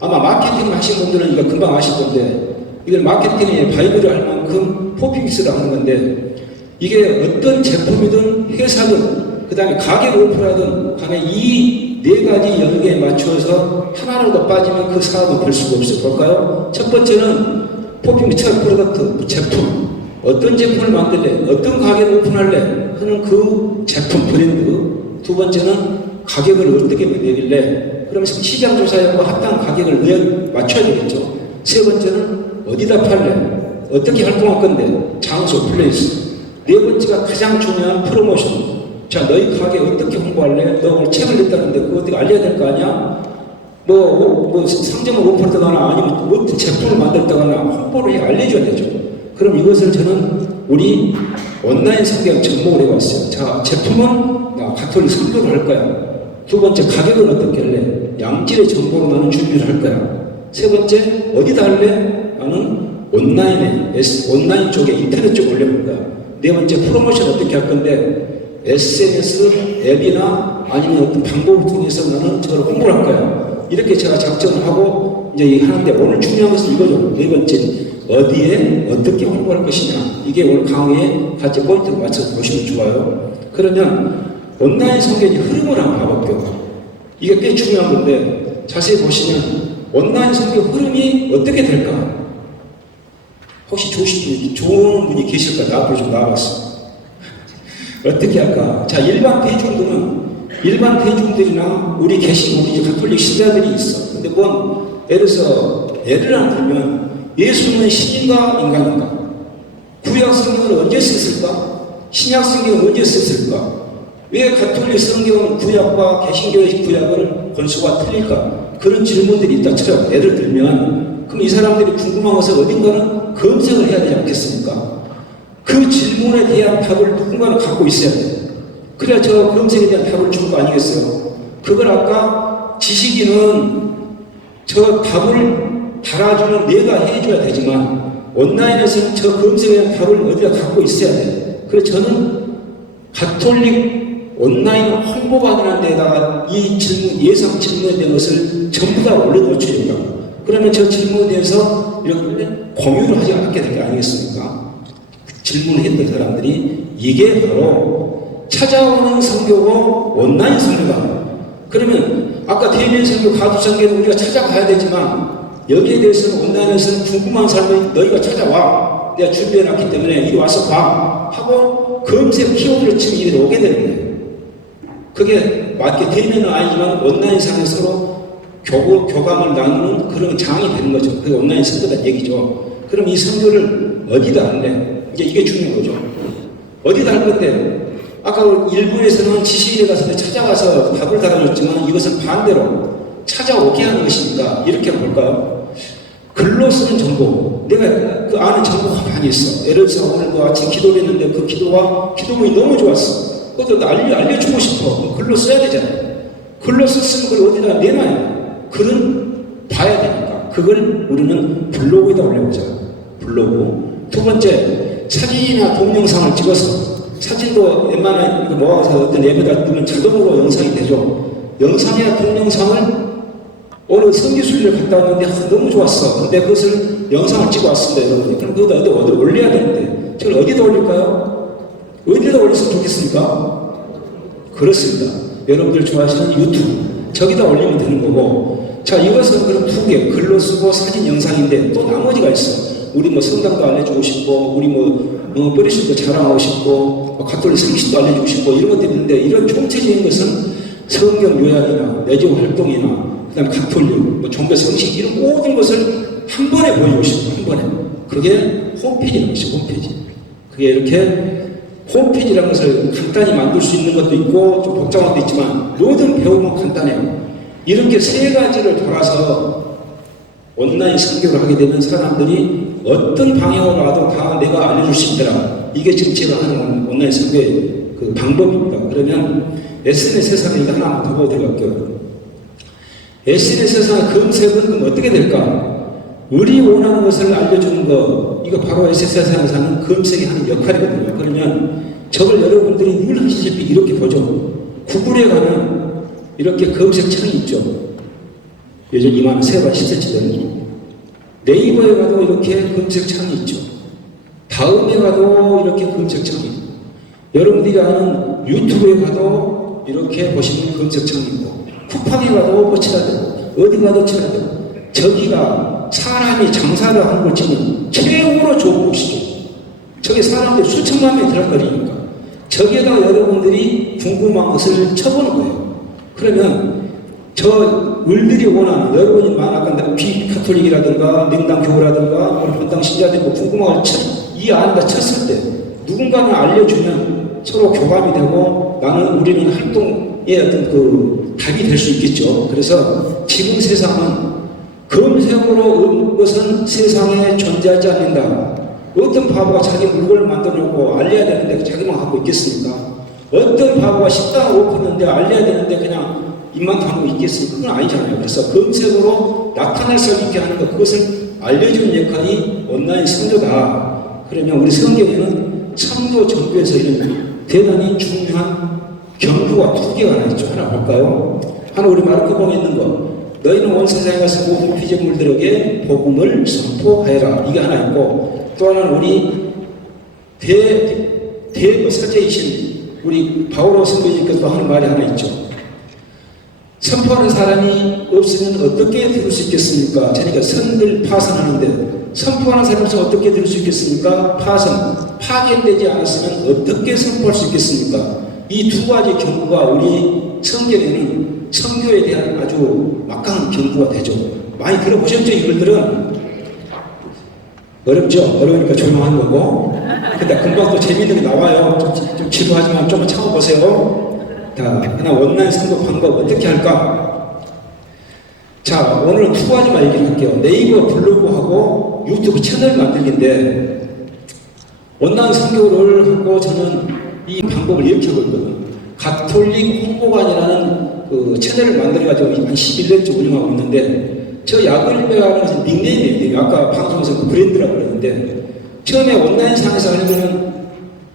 아마 마케팅 하신 분들은 이거 금방 아실 건데, 이걸 마케팅에 바이블을 할 만큼 포핑스를 하는 건데, 이게 어떤 제품이든 회사든 그 다음에 가게 오픈하든 간에 이 네 가지 영역에 맞추어서 하나라도 빠지면 그 사업은 될 수가 없어요. 볼까요? 첫 번째는 포핑스 프로덕트, 제품. 어떤 제품을 만들래? 어떤 가게를 오픈할래? 하는 그 제품 브랜드. 두 번째는 가격을 어떻게 매길래? 그러면 시장 조사하고 합당한 가격을 맞춰야 되겠죠. 세 번째는 어디다 팔래? 어떻게 활동할 건데? 장소, 플레이스. 네 번째가 가장 중요한 프로모션. 자, 너희 가게 어떻게 홍보할래? 너 오늘 책을 냈다는데 그거 어떻게 알려야 될 거 아니야? 뭐 상점을 오픈했다거나 아니면 어떤 제품을 만들었다거나 홍보를 해 알려줘야 되죠. 그럼 이것을 저는 우리 온라인 선교에 접목을 해봤어요. 자, 제품은 나 가톨릭 선교를 할 거야. 두 번째, 가격은 어떻게 할래? 양질의 정보로 나는 준비를 할 거야. 세 번째, 어디다 할래? 나는 온라인 쪽에 인터넷 쪽에 올려볼 거야. 네 번째, 프로모션 어떻게 할 건데, SNS, 앱이나 아니면 어떤 방법을 통해서 나는 저걸 홍보를 할 거야. 이렇게 제가 작정을 하고 이제 하는데, 오늘 중요한 것은 이거죠. 네 번째, 어디에 어떻게 홍보할 것이냐. 이게 오늘 강의에 같이 포인트를 맞춰서 보시면 좋아요. 그러면 온라인 선교의 흐름을 한번 봐볼게요. 이게 꽤 중요한 건데, 자세히 보시면 온라인 선교 흐름이 어떻게 될까? 혹시 좋은 분이 계실까? 앞으로 좀 나와봤어. 어떻게 할까? 자, 일반 대중들이나 우리 우리 가톨릭 신자들이 있어. 근데 예를 들어서 예를 하나 들면, 예수는 신인가 인간인가? 구약 성경을 언제 썼을까? 신약 성경을 언제 썼을까? 왜 가톨릭 성경은 구약과 개신교의 구약을 권수가 틀릴까? 그런 질문들이 있다처럼 예를 들면, 그럼 이 사람들이 궁금한 것을 어딘가는 검색을 해야 되지 않겠습니까? 그 질문에 대한 답을 누군가는 갖고 있어야 돼요. 그래야 저 검색에 대한 답을 준 거 아니겠어요? 그걸 아까 지식인은 저 답을 달아주는 내가 해줘야 되지만, 온라인에서는 저 검색에 대한 답을 어디다 갖고 있어야 돼요. 그래서 저는 가톨릭 온라인 홍보관이라는 데다가 이 질문, 예상 질문에 대한 것을 전부 다 올려놓으려고 합니다. 그러면 저 질문에 대해서 이렇게 공유를 하지 않게 될 게 아니겠습니까? 질문을 했던 사람들이 이게 바로 찾아오는 선교고 온라인 선교다. 그러면 아까 대면 선교, 가두 선교는 우리가 찾아가야 되지만, 여기에 대해서는 온라인에서는 궁금한 사람이 너희가 찾아와. 내가 준비해놨기 때문에 이리 와서 봐. 하고 검색 키워드를 치면 이리 오게 되는 거예요. 그게 맞게 대면은 아니지만 온라인상에 서로 교감을 나누는 그런 장이 되는 거죠. 그게 온라인 선교다 얘기죠. 그럼 이 선교를 어디다 할래? 이제 이게 중요한 거죠. 어디다 할 건데, 아까 일부에서는 지식인에 가서 찾아가서 답을 달아줬지만, 이것은 반대로 찾아오게 하는 것이니까 이렇게 볼까요? 글로 쓰는 정보. 내가 그 아는 정보가 많이 있어. 예를 들어서 오늘 그 아침 기도를 했는데 그 기도문이 너무 좋았어. 그것도 알려주고 싶어. 글로 써야 되잖아요. 글로 썼으면 그걸 어디다 내놔요. 글은 봐야 되니까. 그걸 우리는 블로그에다 올려보자. 블로그. 두 번째, 사진이나 동영상을 찍어서, 사진도 웬만하면 모아서 어떤 앱에다 뜨면 자동으로 영상이 되죠. 영상이나 동영상을 오늘 성기순례를 갔다 왔는데 너무 좋았어. 근데 그것을 영상을 찍어 왔습니다, 여러분. 그럼 그거 어디 올려야 되는데, 저걸 어디다 올릴까요? 어디다 올렸으면 좋겠습니까? 그렇습니다. 여러분들 좋아하시는 유튜브. 저기다 올리면 되는 거고. 자, 이것은 그럼 두 개. 글로 쓰고 사진 영상인데 또 나머지가 있어. 우리 뭐 성당도 알려주고 싶고, 우리 뿌리실도 자랑하고 싶고, 가톨릭 상식도 알려주고 싶고, 이런 것들이 있는데, 이런 총체적인 것은 성경 요약이나 내주 활동이나, 그 다음에 가톨릭, 종교 상식, 이런 모든 것을 한 번에 보여주고 싶어, 한 번에. 그게 홈페이지라는 것이 홈페이지. 그게 이렇게 홈페이지라는 것을 간단히 만들 수 있는 것도 있고, 좀 복잡한 것도 있지만, 뭐든 배우면 간단해요. 이렇게 세 가지를 돌아서 온라인 선교를 하게 되면 사람들이 어떤 방향으로 와도 다 내가 알려줄 수 있더라. 이게 지금 제가 하는 온라인 선교의 그 방법입니다. 그러면 SNS 세상에 이거 하나 더 보고 들어갈게요. SNS 세상의 검색은 그럼 어떻게 될까? 우리 원하는 것을 알려주는 거, 이거 바로 SNS 세상에서 하는 검색이 하는 역할이거든요. 그러면 저걸 여러분들이 늘 하시다시피 이렇게 보죠. 구글에 가면 이렇게 검색창이 있죠. 요즘 이만한 3번 10cm 되는 네이버에 가도 이렇게 검색창이 있죠. 다음에 가도 이렇게 검색창이 있고, 여러분들이 아는 유튜브에 가도 이렇게 보시면 검색창이 있고, 쿠팡에 가도 치라 되고, 어디 가도 치라 되고, 저기가 사람이 장사를 하는 걸 치면 최고로 좋은 곳이죠. 저기 사람들이 수천만 명이 들어갈 거리니까 저기에다가 여러분들이 궁금한 것을 쳐보는 거예요. 그러면 저 을들이 원하는, 여러분이 아까 비카톨릭이라든가 냉담교라든가 우리 본당 신자들이 궁금한 걸 이 안에다 쳤을 때 누군가는 알려주면 서로 교감이 되고 우리는 활동의 어떤 그 답이 될 수 있겠죠. 그래서 지금 세상은 검색으로 온 것은 세상에 존재하지 않는다. 어떤 바보가 자기 물건을 만들어놓고 알려야 되는데 자기만 갖고 있겠습니까? 어떤 바보가 식당을 오픈했는데 알려야 되는데 그냥 입만 다물고 있겠습니까? 그건 아니잖아요. 그래서 검색으로 나타날 수 있게 하는 것, 그것을 알려주는 역할이 온라인 선교다. 그러면 우리 성경에는 선교 전부에서 이런 대단히 중요한 경고가 두 개가 하나 있죠. 하나 볼까요? 하나 우리 마르코복음에 있는 거. 너희는 온 세상에 가서 모든 피조물들에게 복음을 선포하여라. 이게 하나 있고, 또 하나는 우리 사제이신 우리 바오로 선교님께서 하는 말이 하나 있죠. 선포하는 사람이 없으면 어떻게 들을 수 있겠습니까? 그러니까 선들 파선하는데 선포하는 사람이 없으면 어떻게 들을 수 있겠습니까? 파견되지 않았으면 어떻게 선포할 수 있겠습니까? 이 두 가지 경고가 우리 성경에는 선교에 대한 아주 막강한 경고가 되죠. 많이 들어보셨죠? 이분들은 어렵죠? 어려우니까 조용한 거고, 근데 금방 또 재미있는 게 나와요. 좀 지루하지만 좀 참아보세요. 하나 온라인 선거 방법 어떻게 할까? 자, 오늘은 두 가지만 얘기를 할게요. 네이버 블로그하고 유튜브 채널 만들기인데, 온라인 선교를 하고 저는 이 방법을 이렇게 하고 있거든요. 가톨릭 홍보관이라는 그 채널을 만들어가지고 한 11년째 운영하고 있는데, 저 야글베라는 것은 닉네임이에요. 아까 방송에서 그 브랜드라고 그랬는데, 처음에 온라인상에서 하려면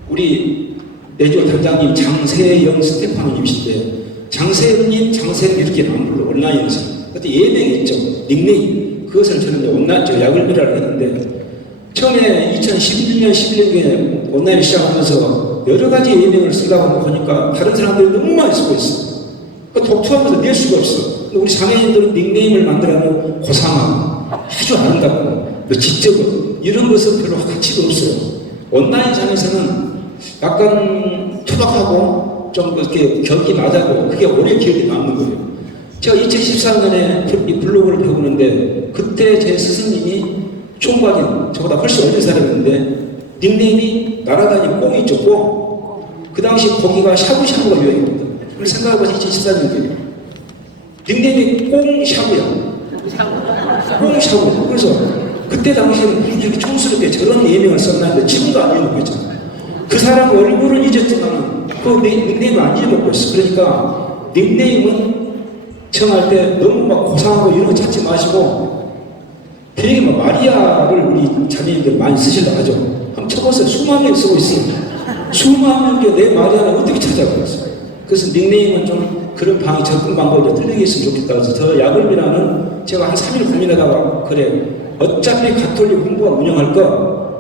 우리 내주 단장님 장세영 스테파노님이신데, 장세영님 이렇게 안 불러, 온라인에서. 그때 예명이 있죠. 닉네임. 그것을 저는 온라인, 야글베라고 했는데, 처음에 2011년, 11년에 온라인을 시작하면서 여러 가지 예명을 쓰려고 보니까 다른 사람들이 너무 많이 쓰고 있어. 독특한 것을 낼 수가 없어. 우리 장애인들은 닉네임을 만들어가면 고상하고 아주 아름답고 지적은 이런 것은 별로 가치가 없어요. 온라인상에서는 약간 투박하고 좀 그렇게 격이 낮아고 그게 오래 기억에 남는 거예요. 제가 2014년에 이 블로그를 펴보는데 그때 제 스승님이 총각인 저보다 훨씬 어린 사람이었는데 닉네임이 날아다니는 꽁이 있죠. 꽁. 그 당시 고기가 샤브샤브가 유행입니다. 생각해보세요. 2014년도에 닉네임이 꽁샤브야. 꽁샤브. 그래서 그때 당시에는 이렇게 촌스럽게 저런 예명을 썼나는데 지금도 안 잊어먹고 있잖아요. 그 사람 얼굴은 잊었지만 그 닉네임을 안 잊어먹고 있어. 그러니까 닉네임은 정할 때 너무 막 고상하고 이런 거 찾지 마시고 되게 막 마리아를 우리 자매님들 많이 쓰시려고 하죠. 한번 쳐보세요. 수만 명 쓰고 있어요. 수만 명께 내 마리아를 어떻게 찾아보겠어요. 그래서 닉네임은 좀 그런 접근 방법이 좀 틀리게 있으면 좋겠다. 그래서 저 야글비라는 제가 한 3일 고민하다가 그래 어차피 가톨릭 홍보가 운영할 거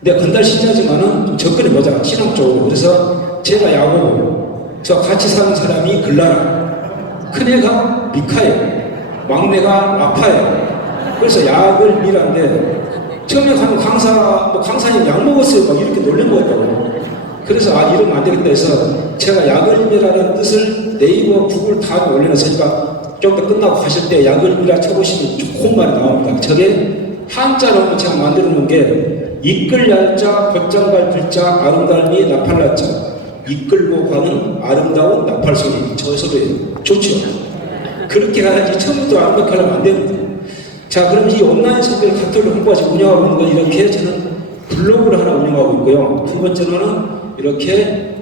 내가 건달 신자지만은 좀 접근해 보자, 신앙 쪽으로. 그래서 제가 야고보, 저 같이 사는 사람이 글라라, 큰애가 미카엘, 막내가 라파엘. 그래서 약을 미라인데 처음에 가면 강사님 약 먹었어요. 막 이렇게 놀란 거였다고. 그래서 이러면 안 되겠다 해서 제가 약을미라는 뜻을 네이버, 구글 다 올려놨으니까 좀 더 끝나고 가실 때 약을미라 쳐보시면 좋은 말이 나옵니다. 저게 한자로 제가 만들어 놓은 게 이끌 얄자, 곧장 갈 글자, 아름다움이 나팔날자. 이끌고 가는 아름다운 나팔 소리. 저 소리예요. 좋죠? 그렇게 가야지 처음부터 완벽하려면 안 됩니다. 자, 그럼 이 온라인 선별 카톨릭 홍보까지 운영하고 있는 건 이렇게 저는 블로그를 하나 운영하고 있고요. 두 번째로는 이렇게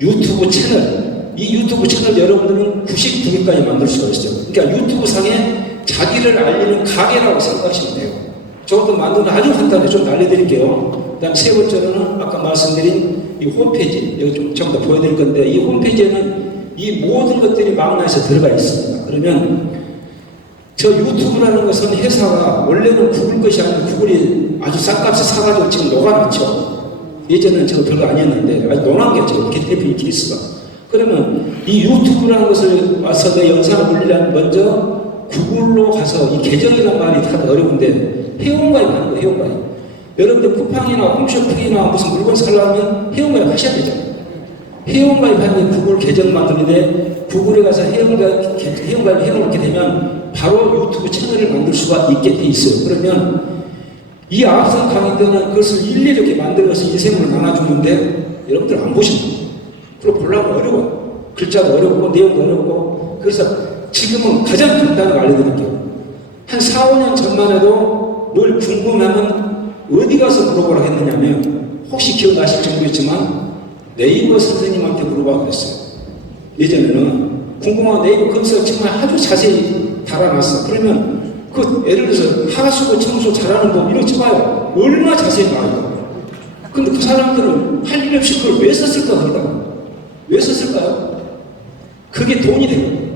유튜브 채널. 이 유튜브 채널 여러분들은 99개까지 만들 수가 있어요. 그러니까 유튜브 상에 자기를 알리는 가게라고 생각하시면 돼요. 저것도 만드는 아주 간단해. 좀 알려드릴게요. 그 다음 세 번째로는 아까 말씀드린 이 홈페이지. 여기 좀 전부 다 보여드릴 건데 이 홈페이지에는 이 모든 것들이 망라에서 들어가 있습니다. 그러면 저 유튜브라는 것은 회사가 원래는 구글 것이 아니라 구글이 아주 싼값에 사가지고 지금 녹아놨죠. 예전에는 저거 별거 아니었는데 아주 논한 게 지금 대표님 케이스가. 그러면 이 유튜브라는 것을 와서 내 영상을 올리려면 먼저 구글로 가서 이 계정이라는 말이 다 어려운데 회원가입 하는 거예요. 회원가입. 여러분들 쿠팡이나 홈쇼핑이나 무슨 물건 사려면 회원가입 하셔야 되죠. 회원가입하는 구글 계정 만드는데 구글에 가서 회원가입 해놓게 되면 바로 유튜브 채널을 만들 수가 있게 돼 있어요. 그러면 이 앞선 강의 때는 그것을 일일이 이렇게 만들어서 인생으로 나눠주는데 여러분들 안 보십니다. 그리고 보려면 어려워. 글자도 어렵고 내용도 어렵고. 그래서 지금은 가장 간단하게 알려드릴게요. 한 4, 5년 전만 해도 늘 궁금하면 어디 가서 물어보라 했느냐면 혹시 기억나실지 모르겠지만 네이버 선생님한테 물어봐 그랬어요. 예전에는 궁금한 네이버 검색 정말 아주 자세히 달아놨어. 그러면 그 예를 들어서 하수구 청소 잘하는 법 이런 거 쳐봐요. 얼마나 자세히 나와요. 근데 그 사람들은 할 일 없이 그걸 왜 썼을까 거기다가. 왜 썼을까요? 그게 돈이 되고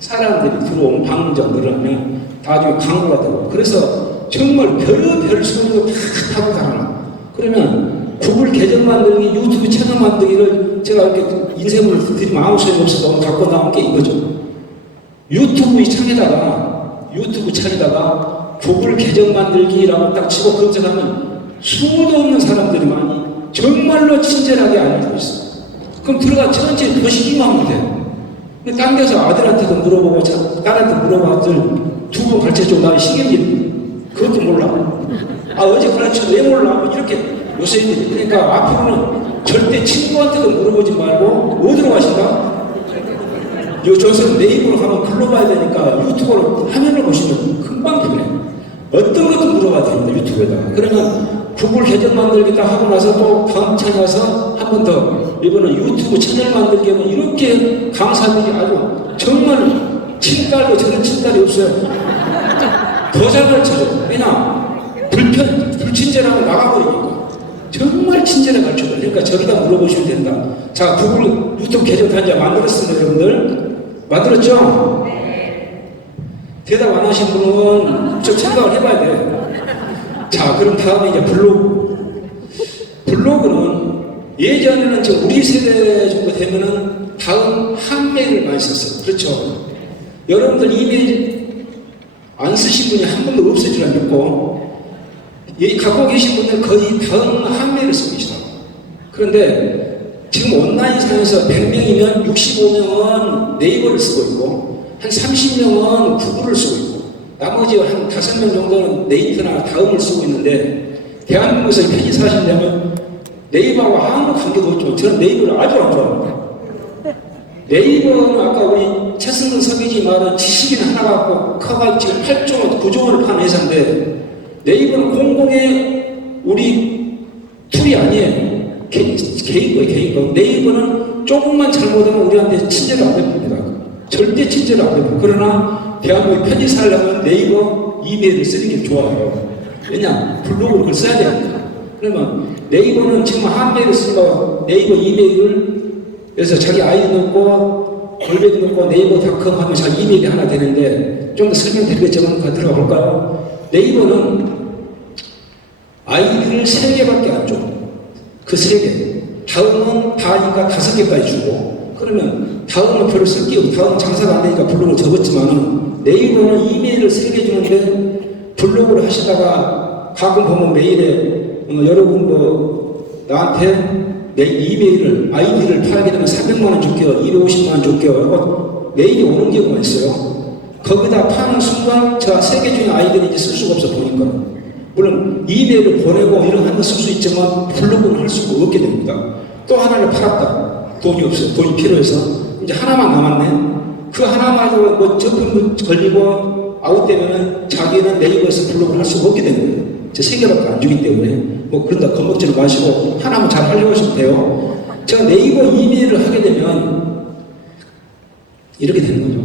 사람들이 들어오면 방문자 늘어나면 나중에 광고가 되고 그래서 정말 별의별 소리도 다 타고 달아나. 그러면 구글 계정 만들기, 유튜브 채널 만들기를 제가 이렇게 인생을 드리면 아무 소용이 없어서 오늘 갖고 나온 게 이거죠. 유튜브 창에다가 구글 계정 만들기라고 딱 치고 검색하면 수도 없는 사람들이 많이 정말로 친절하게 알려주고 있어요. 그럼 들어가 전체 보시기만 하면 돼요. 딴 데서 아들한테도 물어보고 딸한테 물어봤더니 두 번 가르쳐줘. 나 신경질 그것도 몰라. 어제 가르쳐도 왜 몰라? 이렇게 요새 그러니까 앞으로는 절대 친구한테도 물어보지 말고 어디로 가신다? 저서 네이버로 가면 글로 가야 되니까 유튜브로 화면을 보시면 금방 편해. 어떤 것도 물어봐야 됩니다. 유튜브에다가. 그러면 구글 계정 만들기 딱 하고 나서 또 다음 차에 가서 한 번 더 이거는 유튜브 채널 만들기 하면 이렇게 강사들이 아주 정말 친딸도 저런 친딸이 없어요. 더 잘 가르쳐줘. 왜냐? 불친절하면 나가버리니까. 정말 친절하게 가르쳐줘. 그러니까 저기다 물어보시면 된다. 자, 구글 유튜브 계정 다 이제 만들었습니다, 여러분들. 만들었죠? 대답 안 하신 분은 좀 생각을 해봐야 돼요. 자, 그럼 다음에 이제 블로그는 예전에는 지금 우리 세대 정도 되면은 다음 한메일을 많이 썼어요. 그렇죠? 여러분들 이메일 안 쓰신 분이 한 번도 없을 줄 알고, 갖고 계신 분들 거의 다음 한메일을 쓰고 계시다고. 그런데 지금 온라인상에서 100명이면 65명은 네이버를 쓰고 있고, 한 30명은 구글을 쓰고 있고, 나머지 한 5명 정도는 네이트나 다음을 쓰고 있는데, 대한민국에서 편히 사신다면 네이버와 아무 관계도 없지만 저는 네이버를 아주 안 좋아합니다. 네이버는 아까 우리 최승근 서기지 말한 지식인 하나 갖고 커가 지금 8조 원, 9조 원을 파는 회사인데 네이버는 공공의 우리 툴이 아니에요. 개인 거예요, 개인 거. 네이버는 조금만 잘못하면 우리한테 친절 안 됩니다. 절대 친절 안 됩니다. 그러나 대한민국 편히 살려면 네이버 이메일을 쓰는 게 좋아요. 왜냐? 블로그로 그걸 써야 됩니다. 그러면 네이버는 지금 한메일을 쓰고 네이버 이메일을 그래서 자기 아이디 넣고 골뱅이 넣고 네이버닷컴 하면 자기 이메일이 하나 되는데 좀 더 설명드리겠지만 들어가 볼까요? 네이버는 아이디를 3개밖에 안 줘. 그 3개. 다음은 다니까 5개까지 주고, 그러면 다음은 별로 쓸 게 없고, 다음은 장사가 안 되니까 블로그를 적었지만은, 네이버는 이메일을 3개 주는데, 블로그를 하시다가 가끔 보면 메일에, 여러분 나한테 내 이메일을, 아이디를 팔게 되면 300만원 줄게요, 250만원 줄게요. 메일이 오는 경우가 있어요. 거기다 파는 순간 제가 3개 중에 아이디를 이제 쓸 수가 없어 보니까. 물론 이메일을 보내고 이런 하는 쓸 수 있지만 블로그는 할 수가 없게 됩니다. 또 하나를 팔았다. 돈이 없어요. 돈이 필요해서. 이제 하나만 남았네. 그 하나만 뭐 접근 걸리고 아웃되면은 자기는 네이버에서 블로그를 할 수가 없게 되는 거예요. 제 3개밖에 안 주기 때문에. 뭐 그런다 겁먹지는 마시고 하나만 잘 하려고 하시면 돼요. 제가 네이버 이메일을 하게 되면 이렇게 되는 거죠.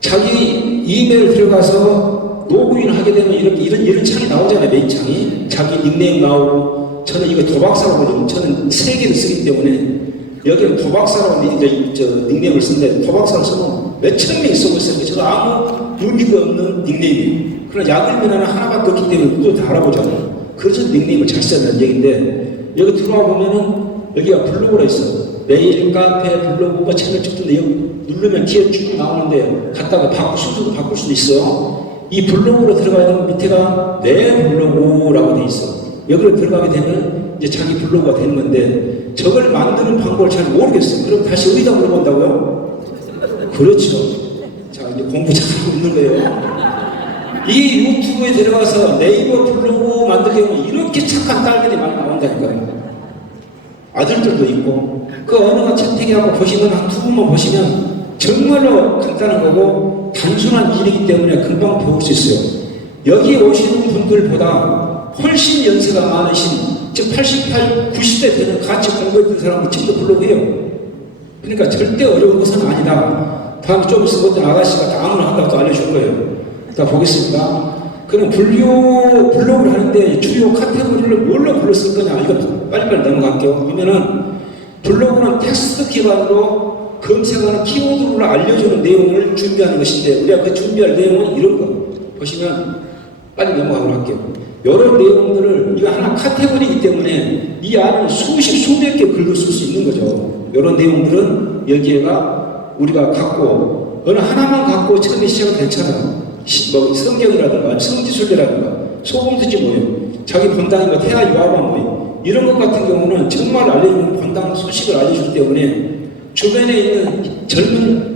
자기 이메일 들어가서 로그인 하게 되면 이런 창이 나오잖아요. 메인 창이. 자기 닉네임 나오고, 저는 이거 도박사라고, 저는 3개를 쓰기 때문에, 여기는 도박사라고 닉네임을 쓰는데, 도박사를 쓰면 몇천 명이 쓰고 있어요. 저도 아무 의미가 없는 닉네임이에요. 그러나 야들면은 하나밖에 없기 때문에 누구도 다 알아보잖아요. 그래서 닉네임을 잘 써야 되는 얘기인데, 여기 들어와 보면은, 여기가 블로그가 있어요. 메일, 카페, 블로그, 뭐 채널 쭉 뜨는데, 여기 누르면 뒤에 쭉 나오는데, 갖다가 순서도 바꿀 수도 있어요. 이 블로그로 들어가야 되면 밑에가 내 블로그라고 돼 있어. 여기로 들어가게 되면 이제 자기 블로그가 되는 건데, 저걸 만드는 방법을 잘 모르겠어. 그럼 다시 어디다 물어본다고요? 그렇죠. 자, 이제 공부 잘하고 있는 거예요. 이 유튜브에 들어가서 네이버 블로그 만들게 하면 이렇게 착한 딸들이 많이 나온다니까요. 아들들도 있고, 그 어느가 채택하고 보시면 한 2분만 보시면 정말로 간단한 거고 단순한 일이기 때문에 금방 배울 수 있어요. 여기 오시는 분들보다 훨씬 연세가 많으신, 즉 88, 90대 되는 같이 공부했던 사람은 지금도 블로그해요. 그러니까 절대 어려운 것은 아니다. 다음에 좀 있으면 어떤 아가씨가 다음을 한다고 또 알려줄 거예요. 자, 보겠습니다. 그럼 블로그를 하는데 주요 카테고리를 뭘로 불렀을 거냐, 이거 빨리빨리 넘어갈게요. 그러면은 블로그는 텍스트 기반으로 검색하는 키워드를 알려주는 내용을 준비하는 것인데, 우리가 그 준비할 내용은 이런 거 보시면 빨리 넘어가도록 할게요. 이런 내용들을, 이거 하나 카테고리이기 때문에 이 안에 수백 개 글을 쓸 수 있는 거죠. 이런 내용들은 여기에가 우리가 갖고, 어느 하나만 갖고 처음에 시작은 괜찮아요. 뭐 성경이라든가 성지순례라든가 소금투지 모임, 자기 본당인 거 태아 유아반 모임, 이런 것 같은 경우는 정말 알려주는 본당 소식을 알려주기 때문에 주변에 있는 젊은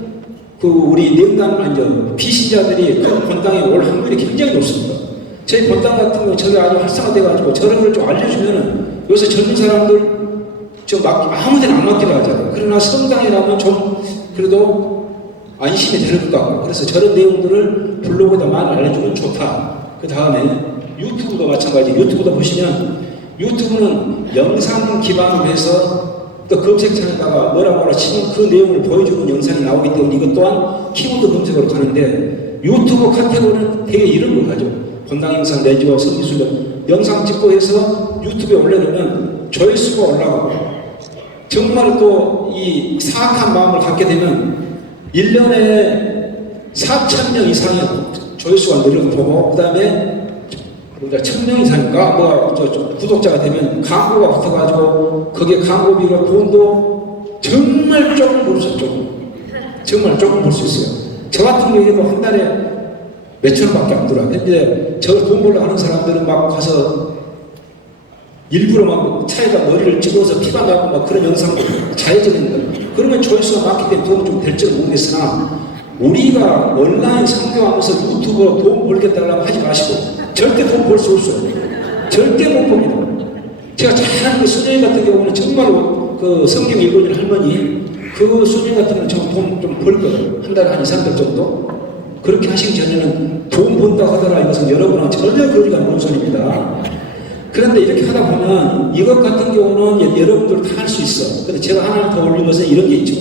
우리 내음당 비신자들이 그 본당에 올 확률이 굉장히 높습니다. 저희 본당 같은 경우 저게 아주 활성화돼가지고 저런 걸 좀 알려주면은, 요새 젊은 사람들 좀 아무데나 안 맡기려 하잖아요. 그러나 성당이라면 좀 그래도 안심이 되는 것 같고, 그래서 저런 내용들을 블로그에다 많이 알려주면 좋다. 그 다음에 유튜브도 마찬가지. 유튜브도 보시면, 유튜브는 영상 기반으로 해서 또 검색창에다가 뭐라 치면 그 내용을 보여주는 영상이 나오기 때문에 이것 또한 키워드 검색으로 가는데, 유튜브 카테고리는 되게 이런 걸 가죠. 본당 영상 내지와 성지순례 영상 찍고 해서 유튜브에 올려놓으면 조회수가 올라가고, 정말 또 이 사악한 마음을 갖게 되면 1년에 4,000명 이상의 조회수가 늘어나고 보고, 그 다음에 우리가 1,000명 이상인가 구독자가 되면 광고가 붙어가지고 거기에 광고비로 돈도 정말 조금 벌 수 있죠. 정말 조금 벌 수 있어요. 저 같은 경우에도 한 달에 몇천 원밖에 안 들어요. 근데 저 돈 벌러 하는 사람들은 막 가서 일부러 막 차에다 머리를 찍어서 피가 나고 막 그런 영상도 자해지는 거예요. 그러면 조회수가 많기 때문에 도움이 좀 될지는 모르겠으나, 우리가 온라인 상교하면서 유튜브로 돈 벌겠다고 하지 마시고, 절대 돈 벌 수 없어요. 절대 못 봅니다. 제가 잘 아는 그 수녀님 같은 경우는 정말로 그 성경 읽어주는 할머니, 그 수녀님 같은 경우는 돈 좀 벌 거예요. 한 달에 한 2, 300 정도? 그렇게 하시기 전에는 돈 번다 하더라, 이것은 여러분은 전혀 그러지가 않는 소리입니다. 그런데 이렇게 하다 보면 이것 같은 경우는 여러분들 다 할 수 있어. 근데 제가 하나 더 올린 것은 이런 게 있죠.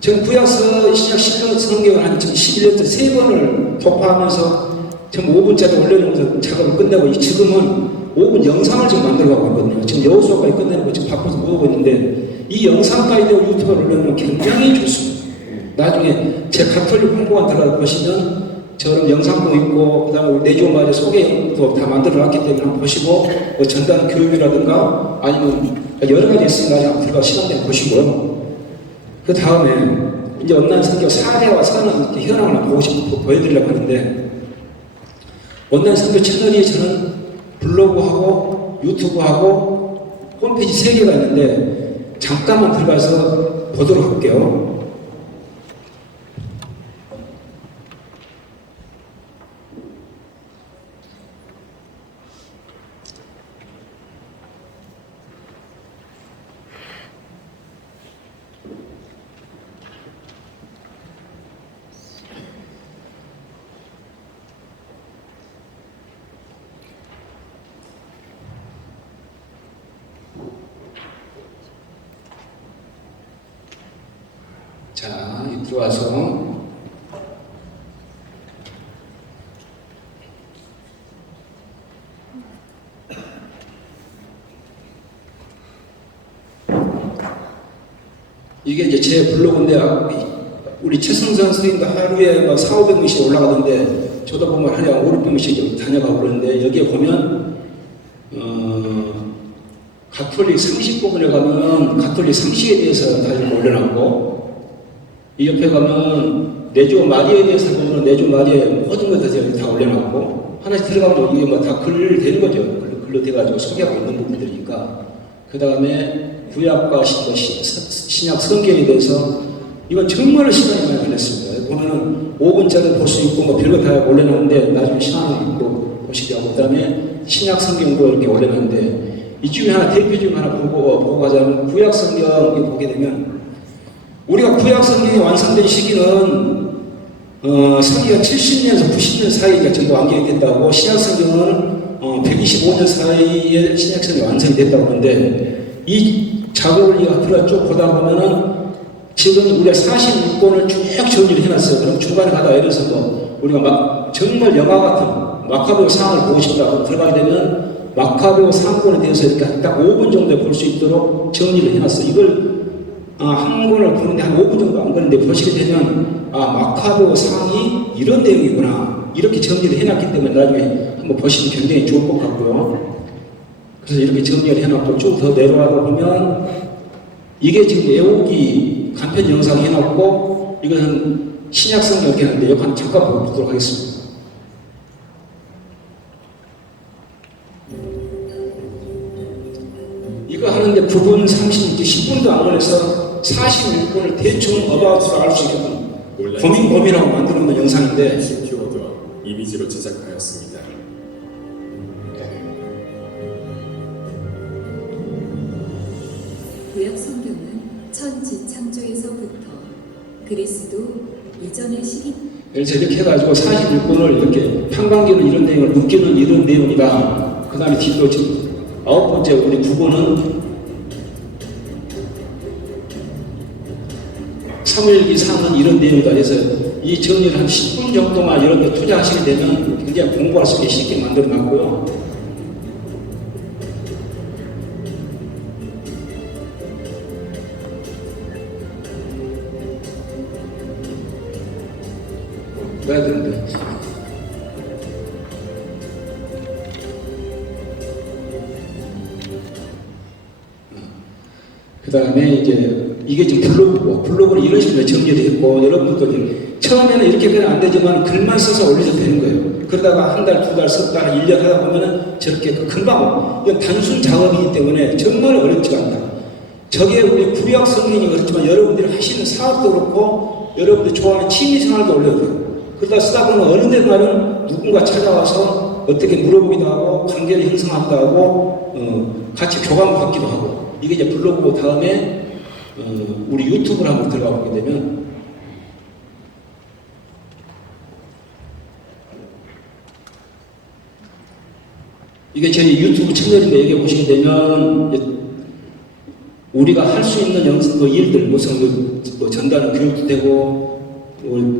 지금 구약서 신약 신약 성경을 한 지금 11년째 3번을 독파하면서 지금 5분짜리 올려놓으면서 작업을 끝내고, 지금은 5분 영상을 지금 만들어가고 있거든요. 지금 여호수아까지 끝내는 거 지금 바꿔서 모으고 있는데, 이 영상까지 되고 유튜브에 올려놓으면 굉장히 좋습니다. 나중에 제 가톨릭 홍보관 들어가 보시면 저런 영상도 있고 그다음에 내조 말의 소개도 다 만들어놨기 때문에 한번 보시고 뭐 전단 교육이라든가 아니면 여러 가지 있으니까 한번 들어가 시간 되면 보시고요. 그 다음에 이제 온라인 선교 사례와 사는 현황을 보여드리려고 하는데 온라인 선교 채널이 저는 블로그하고 유튜브하고 홈페이지 3개가 있는데 잠깐만 들어가서 보도록 할게요. 자, 들어와서 이게 이제 제 블로그인데 우리 최승선 선생님도 하루에 막 4,500명씩 올라가던데 저도 보면 하루에 5,600명씩 다녀가고 그러는데 여기에 보면 가톨릭 상식 부분에 가면 가톨릭 상식에 대해서 다 이렇게 올려놨고 이 옆에 가면 내조 마리아에 대해서 보면 내조 마리아의 모든 것들 다 올려놨고 하나씩 들어가면 이게 뭐 다 글로 되는 거죠. 글로 돼가지고 소개하고 있는 부분들이니까 그 다음에 구약과 신약 성경에 대해서 이건 정말 시간이 많이 걸렸습니다. 보면은 5분짜리 볼 수 있고 뭐 별거 다 올려놨는데 나중에 시간을 보시게 하고 그 다음에 신약 성경도 이렇게 올려놨는데 이 중에 하나 대표 중에 하나 보고 가자면 구약 성경을 보게 되면 우리가 구약 성경이 완성된 시기는 성경이 70년에서 90년 사이가 정도 완결이 된다고 신약 성경은 125년 사이에 신약 성경이 완성이 됐다고 하는데 이 작업을 우리가 쭉 보다 보면은 지금 우리가 46권을 쭉 정리를 해놨어요. 그럼 중간에 가다 예를 들어서 우리가 막 정말 영화 같은 마카베오 상을 보고 싶다고 들어가게 되면 마카베오 상권에 대해서 이렇게 딱 5분 정도에 볼 수 있도록 정리를 해놨어요. 이걸 한 권을 보는데 한 5분 정도 안 걸리는데 보시게 되면 마카베오 상이 이런 내용이구나 이렇게 정리를 해놨기 때문에 나중에 한번 보시면 굉장히 좋을 것 같고요. 그래서 이렇게 정리를 해놨고 쭉 더 내려가다 보면 이게 지금 애호기 간편 영상 해놨고 이거는 신약성경 이렇게 하는데 이거 한 잠깐 보도록 하겠습니다. 이거 하는데 9분 30분, 10분도 안 걸려서 46분을 대충 어바웃으로 알 수 있게끔 고민하고 만들어 놓은 영상인데 키워드와 이미지로 제작하였습니다. 구약 성경은 천지창조에서부터 그리스도 이전의 시기 그래서 이렇게 해가지고 46분을 이렇게 평강기는 이런 내용을 묶이는 이런 내용이다. 그 다음에 뒤로 지금 9번째 우리 9번은 사무엘기 3은 이런 내용이다. 그래서 이 정리를 한 10분 정도만 이런 데 투자하시게 되면 굉장히 공부할 수 있게 쉽게 만들어 놨고요. 해야 되는데. 그 다음에 이제 이게 지금 블로그는 이런 식으로 정리되어 있고 여러분들도 처음에는 이렇게 되면 안 되지만 글만 써서 올려도 되는 거예요. 그러다가 한 달, 두 달, 석 달, 1년 하다 보면은 저렇게 금방 이건 단순 작업이기 때문에 정말 어렵지가 않다. 저게 우리 구약 성경이 그렇지만 여러분들이 하시는 사업도 그렇고 여러분들이 좋아하는 취미생활도 올려도 돼요. 그러다 쓰다 보면 어느 날은 누군가 찾아와서 어떻게 물어보기도 하고 관계를 형성하기도 하고 같이 교감 받기도 하고 이게 이제 블로그 다음에 우리 유튜브를 한번 들어가 보게 되면 이게 저희 유튜브 채널인데 여기 보시게 되면 우리가 할 수 있는 일들 무슨 전달 교육도 되고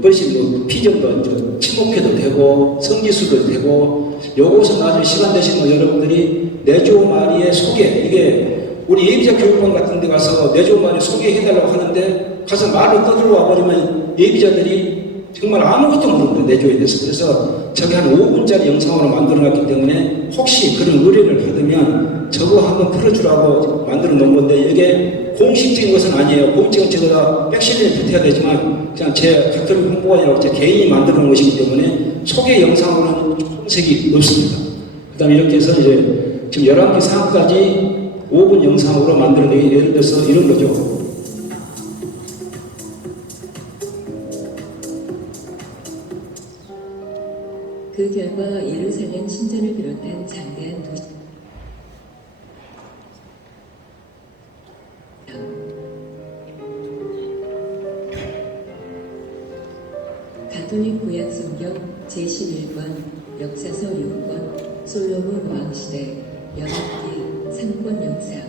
훨씬 피정도 침묵해도 되고 성지수도 되고 요것은 나중에 시간 되시면 여러분들이 내조 마리의 소개 이게 우리 예비자 교육관 같은 데 가서 내조 마리 소개해달라고 하는데 가서 말로 떠들어 와버리면 예비자들이 정말 아무것도 모르는데 내조에 대해서. 그래서 저게 한 5분짜리 영상으로 만들어놨기 때문에 혹시 그런 의뢰를 받으면 저거 한번 풀어주라고 만들어 놓은 건데 이게 공식적인 것은 아니에요. 공식적인 제가 백신을 붙여야 되지만 그냥 제 가톨릭 홍보관이라고 제 개인이 만들어 놓은 것이기 때문에 소개 영상으로는 색이 없습니다. 그 다음에 이렇게 해서 이제 지금 11개 사항까지 5분 영상으로 만들어내기 예를 들어서 이런 거죠. 그 결과 예루살렘 신전을 비롯한 장대한 도시 가톨릭 구약 성경 제11권 역사서 6권 솔로몬 왕시대 연합기 상권 영상.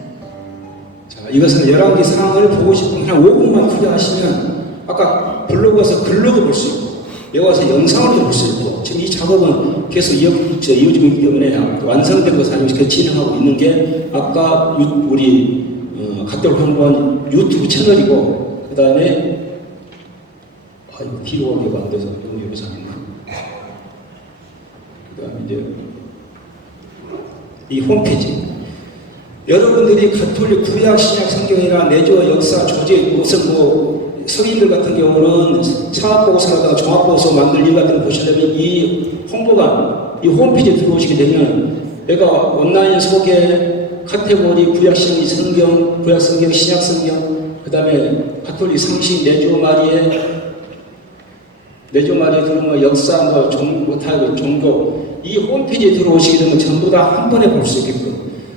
자, 이것은 11개 사항을 보고 싶으면 한 5분만 투자하시면 아까 블로그에서 글로도 볼 수 있고 여기 와서 영상으로도 볼 수 있고 지금 이 작업은 계속 이어지고 있기 때문에 완성된 것을 아직 진행하고 있는 게 아까 우리 가톨릭 홍보관 유튜브 채널이고 그 다음에 이거 기록하기가 안 돼서 너무 여기서있나 그 다음에 이제 이 홈페이지 여러분들이 가톨릭 구약 신약 성경이나 내조 역사 조제 무슨 뭐 성인들 같은 경우는 창학보고서라든가 종합보고서 만들 일 같은 거 보시려면 이 홍보관 이 홈페이지에 들어오시게 되면 내가 온라인 소개 카테고리 구약 신약 성경 구약 성경 신약 성경 그 다음에 가톨릭 상식 내조 마리에 그런 거 역사 뭐 종교 이 홈페이지에 들어오시게 되면 전부 다 한 번에 볼 수 있게끔.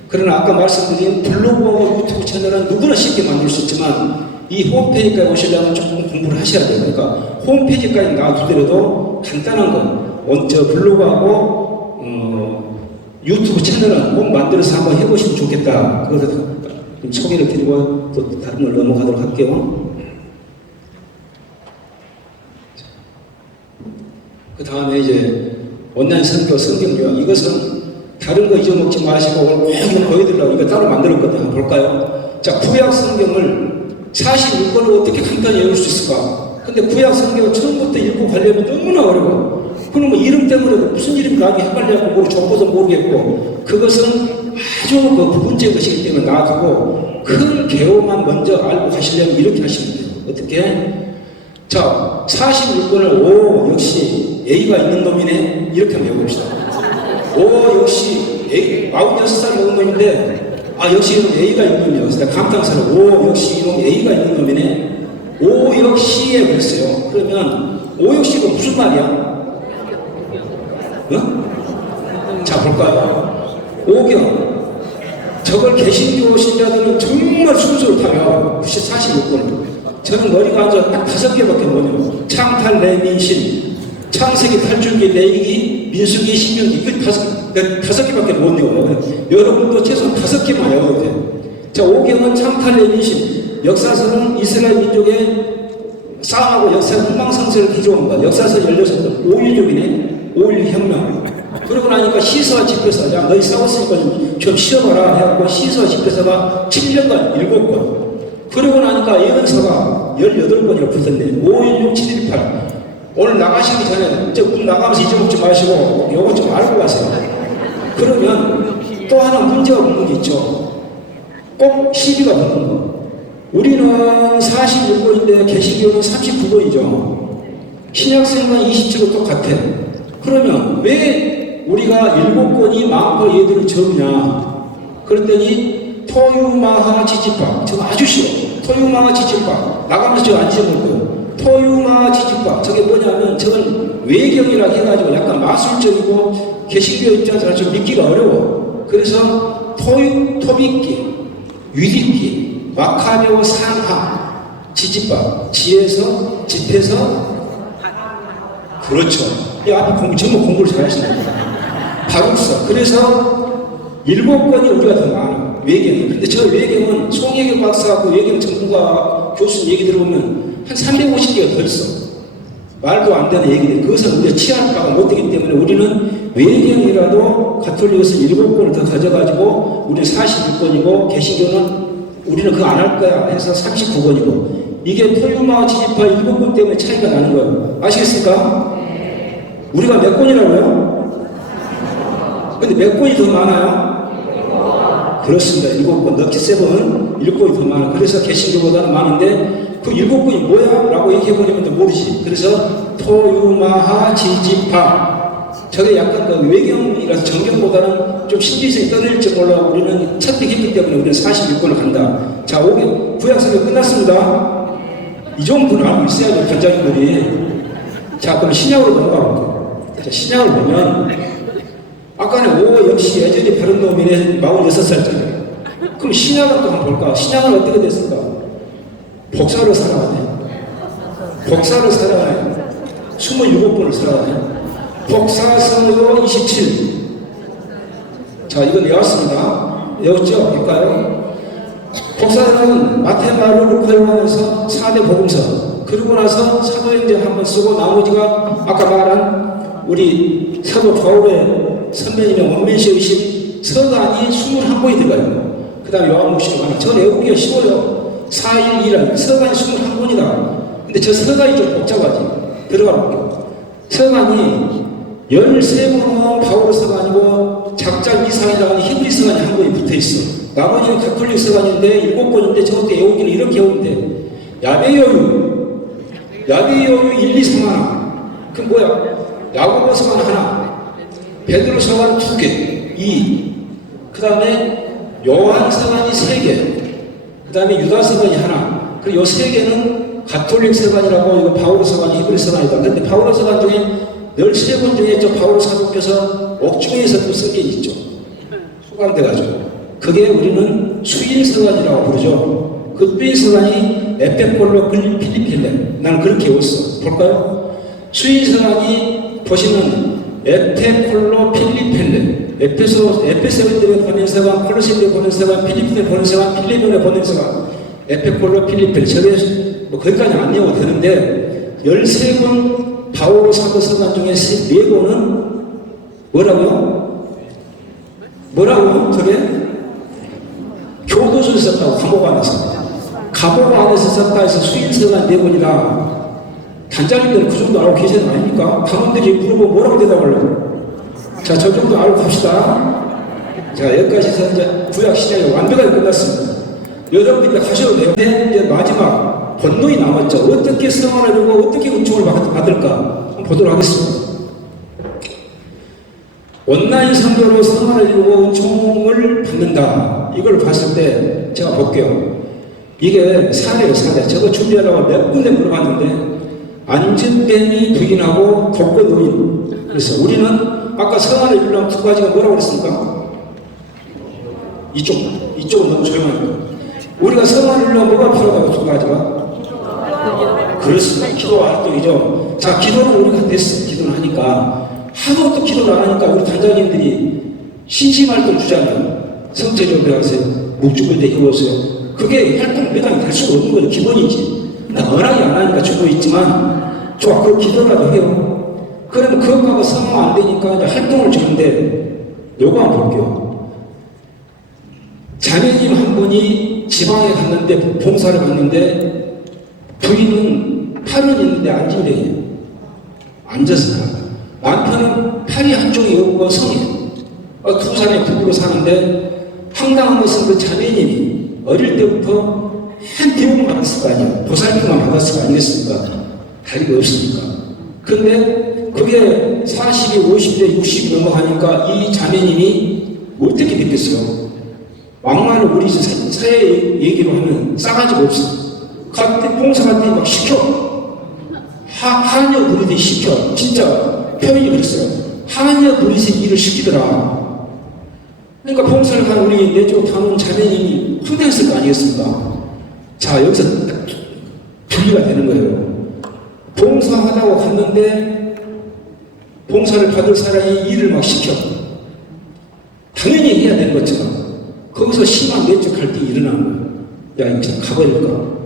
그러나 아까 말씀드린 블로그하고 유튜브 채널은 누구나 쉽게 만들 수 있지만 이 홈페이지까지 오시려면 조금 공부를 하셔야 돼요. 그러니까 홈페이지까지 놔두더라도 간단한 건 저 블로그하고 유튜브 채널은 꼭 만들어서 한번 해보시면 좋겠다. 그래서 좀 소개를 드리고 또 다른 걸 넘어가도록 할게요. 그 다음에 이제 온라인 선교 성경요. 이것은 다른 거 잊어먹지 마시고 오늘 꼭 이거 보여드리려고 이거 따로 만들었거든요. 한번 볼까요? 자, 구약 성경을 46권을 어떻게 간단히 외울 수 있을까? 근데 구약 성경을 처음부터 읽고 가려면 너무나 어려워. 그럼 뭐 이름 때문에도 무슨 이름인가 하기 헷갈려갖고 모르고 적어도 모르겠고 그것은 아주 그 부분적인 것이기 때문에 놔두고 큰 개요만 먼저 알고 가시려면 이렇게 하시면 돼요. 어떻게? 자, 46권을 오 역시 A가 있는 놈이네 이렇게 한번 해봅시다. 오 역시 A 46살 먹은 놈인데 아 역시 이놈 A가 있는 놈이야. 그래서 내가 감탄스러워. 오 역시 이놈 A가 있는 놈이네. 오 역시에 그랬어요. 그러면 오 역시가 무슨 말이야? 어? 자 볼까요? 오경 저걸 개신교 신자들은 정말 순서를 타요. 46권 저는 머리가 앉아 딱 5개밖에 못해요. 창탈 레민신 창세기 8줄기 레이기 민수기 신명기 이거 5개밖에 못 외워요. 여러분도 최소한 5개만 외워야 돼요. 자, 오경은 창탈 레민신 역사서는 이스라엘 민족의 싸움하고 역사 흥망성쇠를 기록한 거야. 역사서 16권 5.16이네 5.16 혁명. 그러고 나니까 시서와 집회서 야 너희 싸웠으니까 좀 쉬어봐라 해갖고 시서와 집회서가 7년간 7권. 그러고 나니까 예언서가 18권이나 붙었네. 516, 718. 오늘 나가시기 전에 이제 문 나가면서 잊어먹지 마시고 요거 좀 알고 가세요. 그러면 또 하나 문제가 붙는 게 있죠. 꼭 시비가 붙는 거. 우리는 46권인데 개신교는 39권이죠. 신약성경은 27권 똑같아. 그러면 왜 우리가 7권이 많고 얘들은 적으냐? 그랬더니 토유마하 지지파. 저거 아주 쉬워. 토유마하 지지파. 나가면서 저거 안 지어볼 거예요. 토유마하 지지파. 저게 뭐냐면 저건 외경이라 해가지고 약간 마술적이고 개신교 입장에서 좀 믿기가 어려워. 그래서 토빗기, 유디기, 마카베오 상하, 지지파. 지에서, 집에서 그렇죠. 이 앞에 전부 공부를 잘 하신다. 바룩서. 그래서 7권이 우리가 더 많아. 외경. 근데 저 외경은 송혜교 박사 그 외경 전문가 교수님 얘기 들어보면 한 350개가 더 있어. 말도 안 되는 얘기인데 그것은 우리가 취할 바가 못 되기 때문에 우리는 외경이라도 가톨릭에서 7권을 더 가져가지고 우리는 46권이고 개신교는 우리는 그거 안 할 거야 해서 39권이고 이게 토유마, 지지파, 일곱 권 때문에 차이가 나는 거예요. 아시겠습니까? 우리가 몇 권이라고요? 근데 몇 권이 더 많아요? 그렇습니다. 7권, 럭키 세븐은 7권이 더 많아. 그래서 개신교보다는 많은데 그 7권이 뭐야? 라고 얘기해버리면 모르지. 그래서 토유마하 지지파. 저게 약간 그 외경이라서 정경보다는 좀 신비성이 떠낼지 몰라. 우리는 채택했기 때문에 우리는 46권을 간다. 자, 구약성경 끝났습니다. 이 정도는 알고 있어야죠, 관장님들이. 자, 그럼 신약으로 넘어가 볼게요. 자, 신약을 보면 아까는 오 역시 예전에 바른 놈이네 46살짜리. 그럼 신약은 또 한번 볼까? 신약은 어떻게 됐을까? 복사로 살아가네. 복사로 살아가네. 27번을 살아가네. 복사성요 27. 자, 이건 외웠습니다. 외웠죠? 볼까요? 복사는 마테마루 루카요하면서 4대 복음서. 그러고 나서 사도행전 한번 쓰고 나머지가 아까 말한 우리 사도 바울의 선배님의 원맨시의신 서간이 21권이 들어가요. 그 다음에 요한복음이 하나. 저 외우기가 쉬워요. 412란 서간이 21권이다. 근데 저 서간이 좀 복잡하지. 들어가 볼게요. 서간이 13권은 바울 서간이고 작작 이상이라는 히브리 서간이 한 권이 붙어 있어. 나머지는 가톨릭 서간인데 7권인데 저것도 외우기는 이렇게 외우면 돼. 야베요유 1, 2, 3 하나. 그 뭐야? 야고보 서간 하나. 베드로 서간 2개, 2. 그 다음에 요한 서간이 3개. 그 다음에 유다 서간이 하나. 그리고 요 3개는 가톨릭 서간이라고 이거 바울 서간이 히브리 서간이다. 근데 바울 서간 중에 13권 중에 저 바울 사도께서 옥중에서 또 쓴 게 있죠. 수감돼가지고. 그게 우리는 수인서간이라고 부르죠. 그 수인서간이 에페폴로 필리필레. 나는 그렇게 외웠어. 볼까요? 수인서간이 보시면 에페폴로 필리필레. 에페소인들의 보낸서간, 콜로세인들의 보낸서간, 필리핀의 보낸서간, 필리핀의 보낸서간, 에페폴로 필리필레. 저게 뭐 거기까지 안 외워도 되는데 13권 바오로 사도 서간 중에 4권은 뭐라고요? 뭐라고요? 저게? 교도소에서 썼다고, 감옥 안에서. 감옥 안에서 썼다 해서 수인서간 4권이다. 단장님들은 그 정도 알고 계시는 거 아닙니까? 당원들이 물어보면 뭐라고 대답하려고? 자, 저 정도 알고 갑시다. 자, 여기까지 해서 이제 구약 신약이 완벽하게 끝났습니다. 여러분들 가셔도 돼요. 근데 이제 마지막 본론이 남았죠. 어떻게 성화를 이루고 어떻게 은총을 받을까? 한번 보도록 하겠습니다. 온라인 선교로 성화를 이루고 은총을 받는다. 이걸 봤을 때 제가 볼게요. 이게 사례예요, 사례. 저거 준비하려고 몇 군데 물어봤는데 안진뱅이 부인하고 독거 노인. 그래서 우리는 아까 성화를 이루려면 2가지가 뭐라고 그랬습니까? 이쪽은 너무 조용합니다. 우리가 성화를 이루려면 뭐가 필요하다고 2가지가? 그렇습니다. 기도와 활동이죠. 자, 기도는 우리가 됐어. 기도는 하니까. 하도 또 기도를 안 하니까 우리 단장님들이 신심활동 주잖아요. 성체적으로 배워가세요. 묵주을 때 해보세요. 그게 활동 매당이 될 수가 없는 거죠. 기본이지. 나 워낙에 안 하니까 주고 있지만, 좋아, 그 기도라도 해요. 그러면 그것하고 성화 안 되니까 이제 활동을 주는데, 요거 한번 볼게요. 자매님 한 분이 지방에 갔는데, 봉사를 갔는데, 부인은 팔은 있는데 안진뱅이에요. 앉아서 살아. 남편은 팔이 한쪽이 없고 성이에요. 2사람이 부부로 사는데 황당한 것은 그 자매님이 어릴 때부터 한 대우를 받았을 거 아니에요. 보살핌만 받았을 거 아니겠습니까? 다리가 없으니까. 근데 그게 40이, 50대, 60이 넘어가니까 이 자매님이 어떻게 됐겠어요? 왕만을 우리 사회 얘기로 하면 싸가지가 없어. 갈 때 봉사 갈 때 막 시켜. 하녀 부리듯이 시켜. 진짜 표현이 그랬어요. 하녀 부리듯이 일을 시키더라. 그러니까 봉사를 한 우리 내조 단원 자매님이 황당했을 거 아니겠습니까? 자, 여기서 분리가 되는 거예요. 봉사하다고 갔는데 봉사를 받을 사람이 일을 막 시켜. 당연히 해야 되는 것처럼 거기서 심한 내적 갈등이 일어나는 거예요. 야, 이거 가버릴까?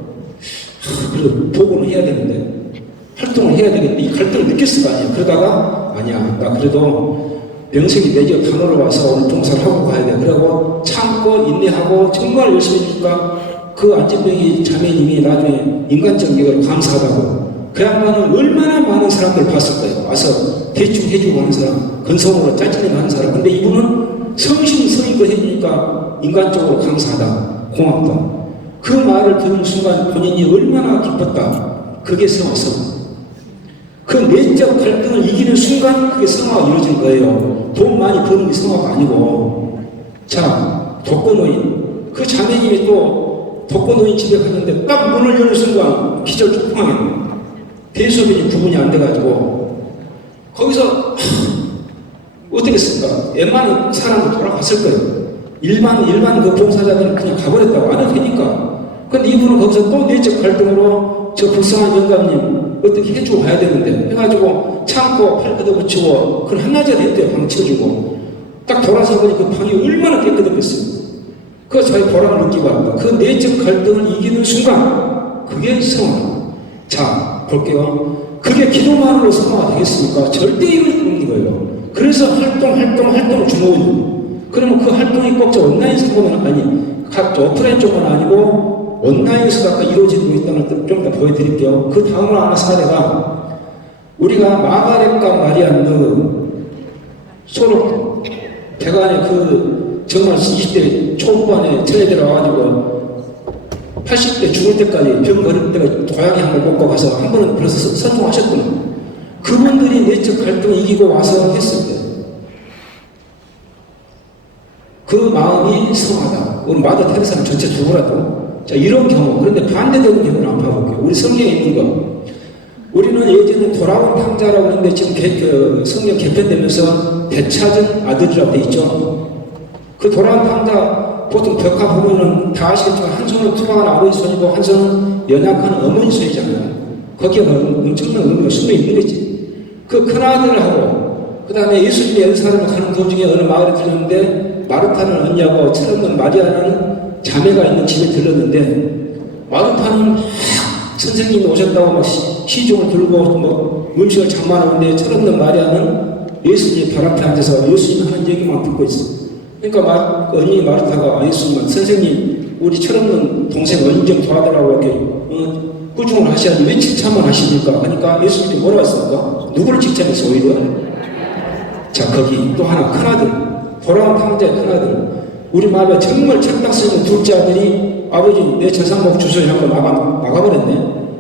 그래도 보고는 해야 되는데 활동을 해야 되는데 이 갈등을 느꼈을 거 아니에요. 그러다가 아니야, 나 그래도 명색이 내 지역 단원으로 와서 오늘 봉사를 하고 가야 돼. 그러고 참고 인내하고 정말 열심히 하니까 그 안진병이 자매님이 나중에 인간적 얘기를 감사하다고 그 양반은 얼마나 많은 사람들 봤을 거예요. 와서 대충 해주고 하는 사람, 건성으로 짜증내고 하는 사람. 근데 이분은 성심성의껏 해주니까 인간적으로 감사하다, 고맙다. 그 말을 듣는 순간 본인이 얼마나 기뻤다. 그게 성화성. 그 내적 갈등을 이기는 순간 그게 성화가 이루어진 거예요. 돈 많이 버는 게 성화가 아니고. 자, 독거노인. 그 자매님이 또 독거노인 집에 갔는데 딱 문을 여는 순간 기절초풍하게 대소변이 구분이 안 돼가지고 거기서 어떻게 했을까? 웬만한 사람은 돌아갔을 거예요. 일반 그 봉사자들은 그냥 가버렸다고 안 해도 되니까. 근데 이분은 거기서 또 내적 갈등으로 저 불쌍한 영감님 어떻게 해주고 가야 되는데 해가지고 참고 팔 걷어붙이고 그걸 한나절 했대요. 방 치워주고 딱 돌아서 보니 그 방이 얼마나 깨끗했겠어요. 그 자기 보람을 느끼고 왔다. 그 내적 갈등을 이기는 순간 그게 성화. 자 볼게요. 그게 기도만으로 성화가 되겠습니까? 절대 이걸 없는 거예요. 그래서 활동 주모임. 그러면 그 활동이 꼭 저 온라인 상품은 아니 각 오프라인 쪽은 아니고 온라인에서 아까 이루어지고 있다는 걸 좀 더 보여드릴게요. 그 다음으로 하나 사례가 우리가 마가렛과 마리안느 서로 대간에 그 정말 20대 초후반에 전에 들어와가지고 80대 죽을 때까지 병 걸을 때가 고양이 한 번 먹고 가서 한 번은 벌써 선통하셨구나. 그분들이 내적 갈등을 이기고 와서 했을 때 그 마음이 성하다. 우리 마더 테레사는 전체 두고라도. 자, 이런 경우. 그런데 반대되는 경우를 한번 봐볼게요. 우리 성경에 있는 거. 우리는 예전에 돌아온 탕자라고 하는데 지금 성경 개편되면서 되찾은 아들이라고 돼 있죠. 그 돌아온 탕자 보통 벽화 보면은 다 아시겠지만 한 손은 투박한 아버지 손이고 한 손은 연약한 어머니 손이잖아요. 거기에 엄청난 의미가 숨어 있는 거지. 그 큰아들하고 그 다음에 예수님의 연사를 가는 도중에 어느 마을에 들렸는데 마르타는 언니하고 철없는 마리아는 자매가 있는 집에 들렀는데 마르타는 막 선생님이 오셨다고 막 시중을 들고 뭐 음식을 장만하는데 철없는 마리아는 예수님 발 앞에 앉아서 예수님 하는 얘기만 듣고 있어. 그러니까 언니 마르타가 예수님은 선생님 우리 철없는 동생 언니 좀 도와달라고 이렇게 꾸중을 하셔야지 왜 칭찬만 하십니까? 그러니까 예수님이 뭐라고 했습니까? 누구를 칭찬했어 오히려? 자 거기 또 하나 큰아들 돌아온 탕자의 큰아들 우리 마을에 정말 착각스러운 둘째 아들이 아버지 내 재산복 주소를 한번 나가버렸네.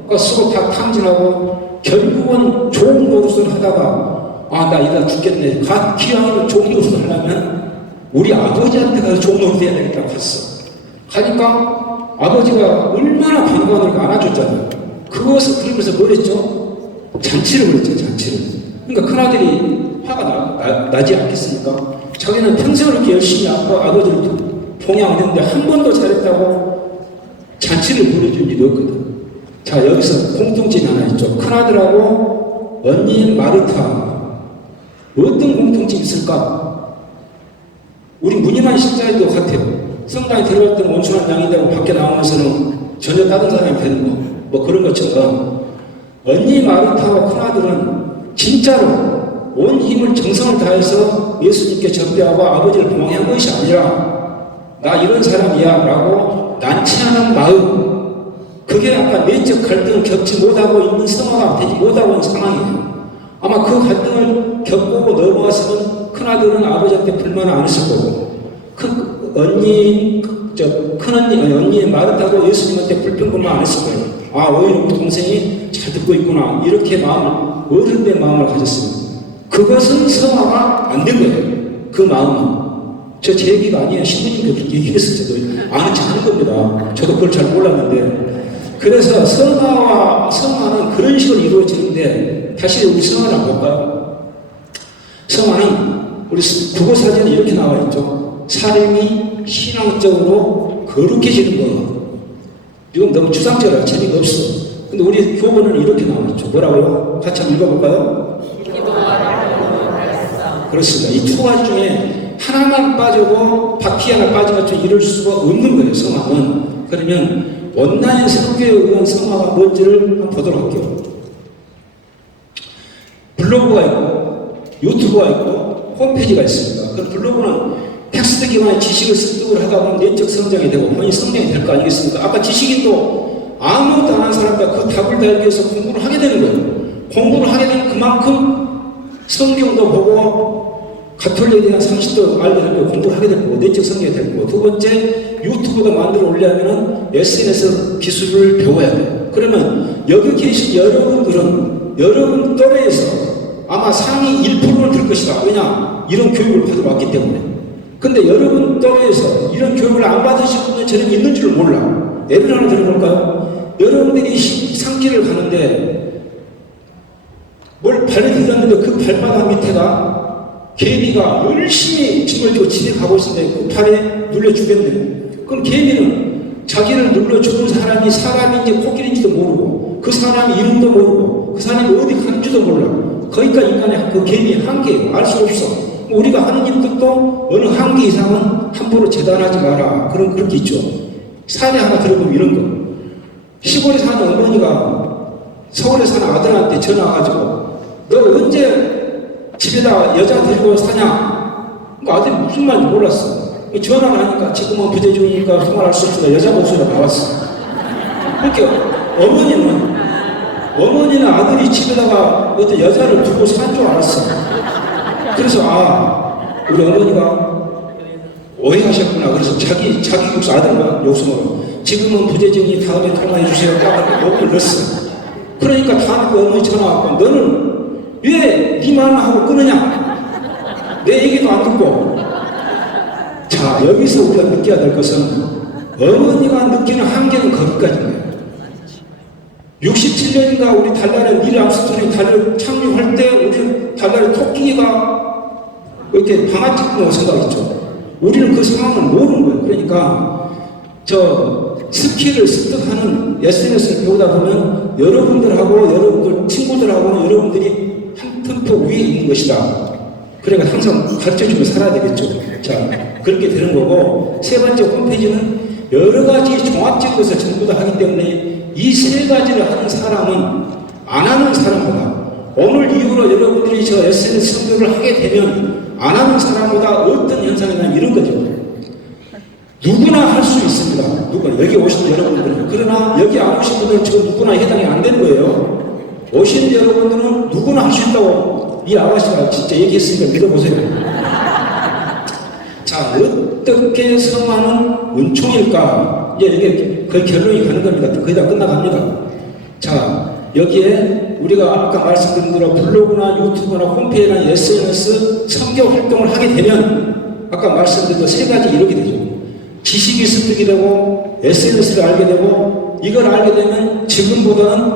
그러니까 쓰고 다 탕진하고 결국은 좋은 노릇을 하다가 나 이러다 죽겠네. 기왕이면 좋은 노릇을 하려면 우리 아버지한테 가서 좋은 노릇 해야 되겠다고 갔어. 가니까 아버지가 얼마나 반가워하니까 안아줬잖아요. 그러면서 뭘 했죠? 잔치를 벌였죠. 잔치를. 그러니까 큰아들이 화가 나지 않겠습니까? 자기는 평생을 이렇게 열심히 아버지를 봉양했는데 한 번도 잘했다고 잔치를 벌여준 일이 없거든. 자, 여기서 공통점이 하나 있죠. 큰아들하고 언니인 마르타. 어떤 공통점이 있을까? 우리 무늬만 십자에도 같아요. 성당에 들어갈 때는 온순한 양이 되고 밖에 나오면서는 전혀 다른 사람이 되는 거. 뭐 그런 것처럼 언니 마르타와 큰아들은 진짜로 온 힘을 정성을 다해서 예수님께 전배하고 아버지를 봉양한 것이 아니라 나 이런 사람이야 라고 난치하는 마음 그게 아까 내적 갈등을 겪지 못하고 있는 성화가 되지 못하고 있는 상황이에요. 아마 그 갈등을 겪고 넘어왔으면 큰아들은 아버지한테 불만을 안 했을 거고 큰언니 마르타도 예수님한테 불평불만 안 했을 거예요. 오히려 우리 동생이 잘 듣고 있구나 이렇게 어른의 마음을 가졌습니다. 그것은 성화가 안 된 거예요. 그 마음은. 제 얘기가 아니에요. 신부님께 그렇게 얘기했을 때도 아는 척 하는 겁니다. 저도 그걸 잘 몰랐는데. 그래서 성화는 그런 식으로 이루어지는데 다시 우리 성화를 한번 볼까요? 성화는 우리 국어사전에 이렇게 나와 있죠. 삶이 신앙적으로 거룩해지는 거. 이건 너무 추상적이라 재미가 없어. 근데 우리 교본은 이렇게 나와 있죠. 뭐라고요? 같이 한번 읽어볼까요? 그렇습니다. 이 두 가지 중에 하나만 빠지고 바퀴 하나 빠진 것처럼 이룰 수가 없는 거예요. 성화는. 그러면 온라인 설교에 의한 성화가 뭔지를 한번 보도록 할게요. 블로그가 있고 유튜브가 있고 홈페이지가 있습니다. 그 블로그는 텍스트 기반의 지식을 습득을 하다 보면 내적 성장이 되고 본인 성장이 될 거 아니겠습니까? 아까 지식인도 아무것도 안 한 사람과 그 답을 달기 위해서 공부를 하게 되는 거예요. 공부를 하게 되면 그만큼 성경도 보고 가톨릭에 대한 상식도 알게 되고 공부를 하게 될 거고 내적 성장이 될 거고 두 번째 유튜브도 만들어 올리려면 SNS 기술을 배워야 돼요. 그러면 여기 계신 여러분들은 여러분 또래에서 아마 상위 1%는 될 것이다. 왜냐? 이런 교육을 받으러 왔기 때문에. 근데 여러분 또래에서 이런 교육을 안 받으신 분은 저는 있는 줄 몰라. 예를 하나 들어볼까요? 여러분들이 산길을 가는데 뭘 발을 들였는데 그 발바닥 밑에가 개미가 열심히 짐을 지고 집에 가고 있는데 그 팔에 눌려 죽겠네요. 그럼 개미는 자기를 눌러 죽은 사람이 사람인지 코끼리인지도 모르고 그 사람 이름도 모르고 그 사람이 어디 가는지도 몰라. 거기까지 인간의 그 개미의 한계예요. 알 수 없어. 우리가 하느님 뜻도 어느 한계 이상은 함부로 재단하지 마라. 그렇게 있죠. 사례 하나 들어보면 이런 거. 시골에 사는 어머니가 서울에 사는 아들한테 전화 와가지고 너 언제 집에다 여자 데리고 사냐? 그 아들이 무슨 말인지 몰랐어. 전화를 하니까 지금은 부재 중이니까 통화를 할 수 없으니까 여자 목소리가 나왔어. 그렇게 어머니는 아들이 집에다가 어떤 여자를 두고 산 줄 알았어. 그래서 우리 어머니가 오해하셨구나. 그래서 자기 목소 아들과 욕심으로 지금은 부재중이 다음에 통화해 주세요. 딱 녹음을 넣었어. 그러니까 다음에 그 어머니 전화 왔고 너는 왜 네 말만 하고 끊으냐? 내 얘기도 안 듣고. 자, 여기서 우리가 느껴야 될 것은 어머니가 느끼는 한계는 거기까지입니다. 67년인가 우리 달나라의 닐 암스트롱이 달을 착륙할 때 우리 달나라의 토끼가 이렇게 방아찌 꾼다고 생각했죠. 우리는 그 상황을 모르는 거예요. 그러니까 저 스킬을 습득하는 SNS를 배우다 보면 여러분들하고 여러분들 친구들하고는 여러분들이 한 템포 위에 있는 것이다. 그러니까 항상 가르쳐주며 살아야 되겠죠. 자, 그렇게 되는 거고 세 번째 홈페이지는 여러 가지 종합적인 것을 전부 다 하기 때문에 이 세 가지를 하는 사람은 안 하는 사람보다 오늘 이후로 여러분들이 저 SNS 선교를 하게 되면 안 하는 사람보다 어떤 현상이 나면 이런 거죠. 누구나 할 수 있습니다. 누구나 여기 오신 여러분들은. 그러나 여기 안 오신 분들은 지금 누구나 해당이 안 되는 거예요. 오신 여러분들은 누구나 할 수 있다고 이 아가씨가 진짜 얘기했으니까 믿어보세요. 자, 어떻게 성화는 은총일까? 이제 이게 거의 결론이 가는 겁니다. 거의 다 끝나갑니다. 자, 여기에 우리가 아까 말씀드린 대로 블로그나 유튜브나 홈페이지나 SNS 선교 활동을 하게 되면 아까 말씀드린 대로 세 가지 이렇게 되죠. 지식이 습득이 되고 SNS를 알게 되고 이걸 알게 되면 지금보다는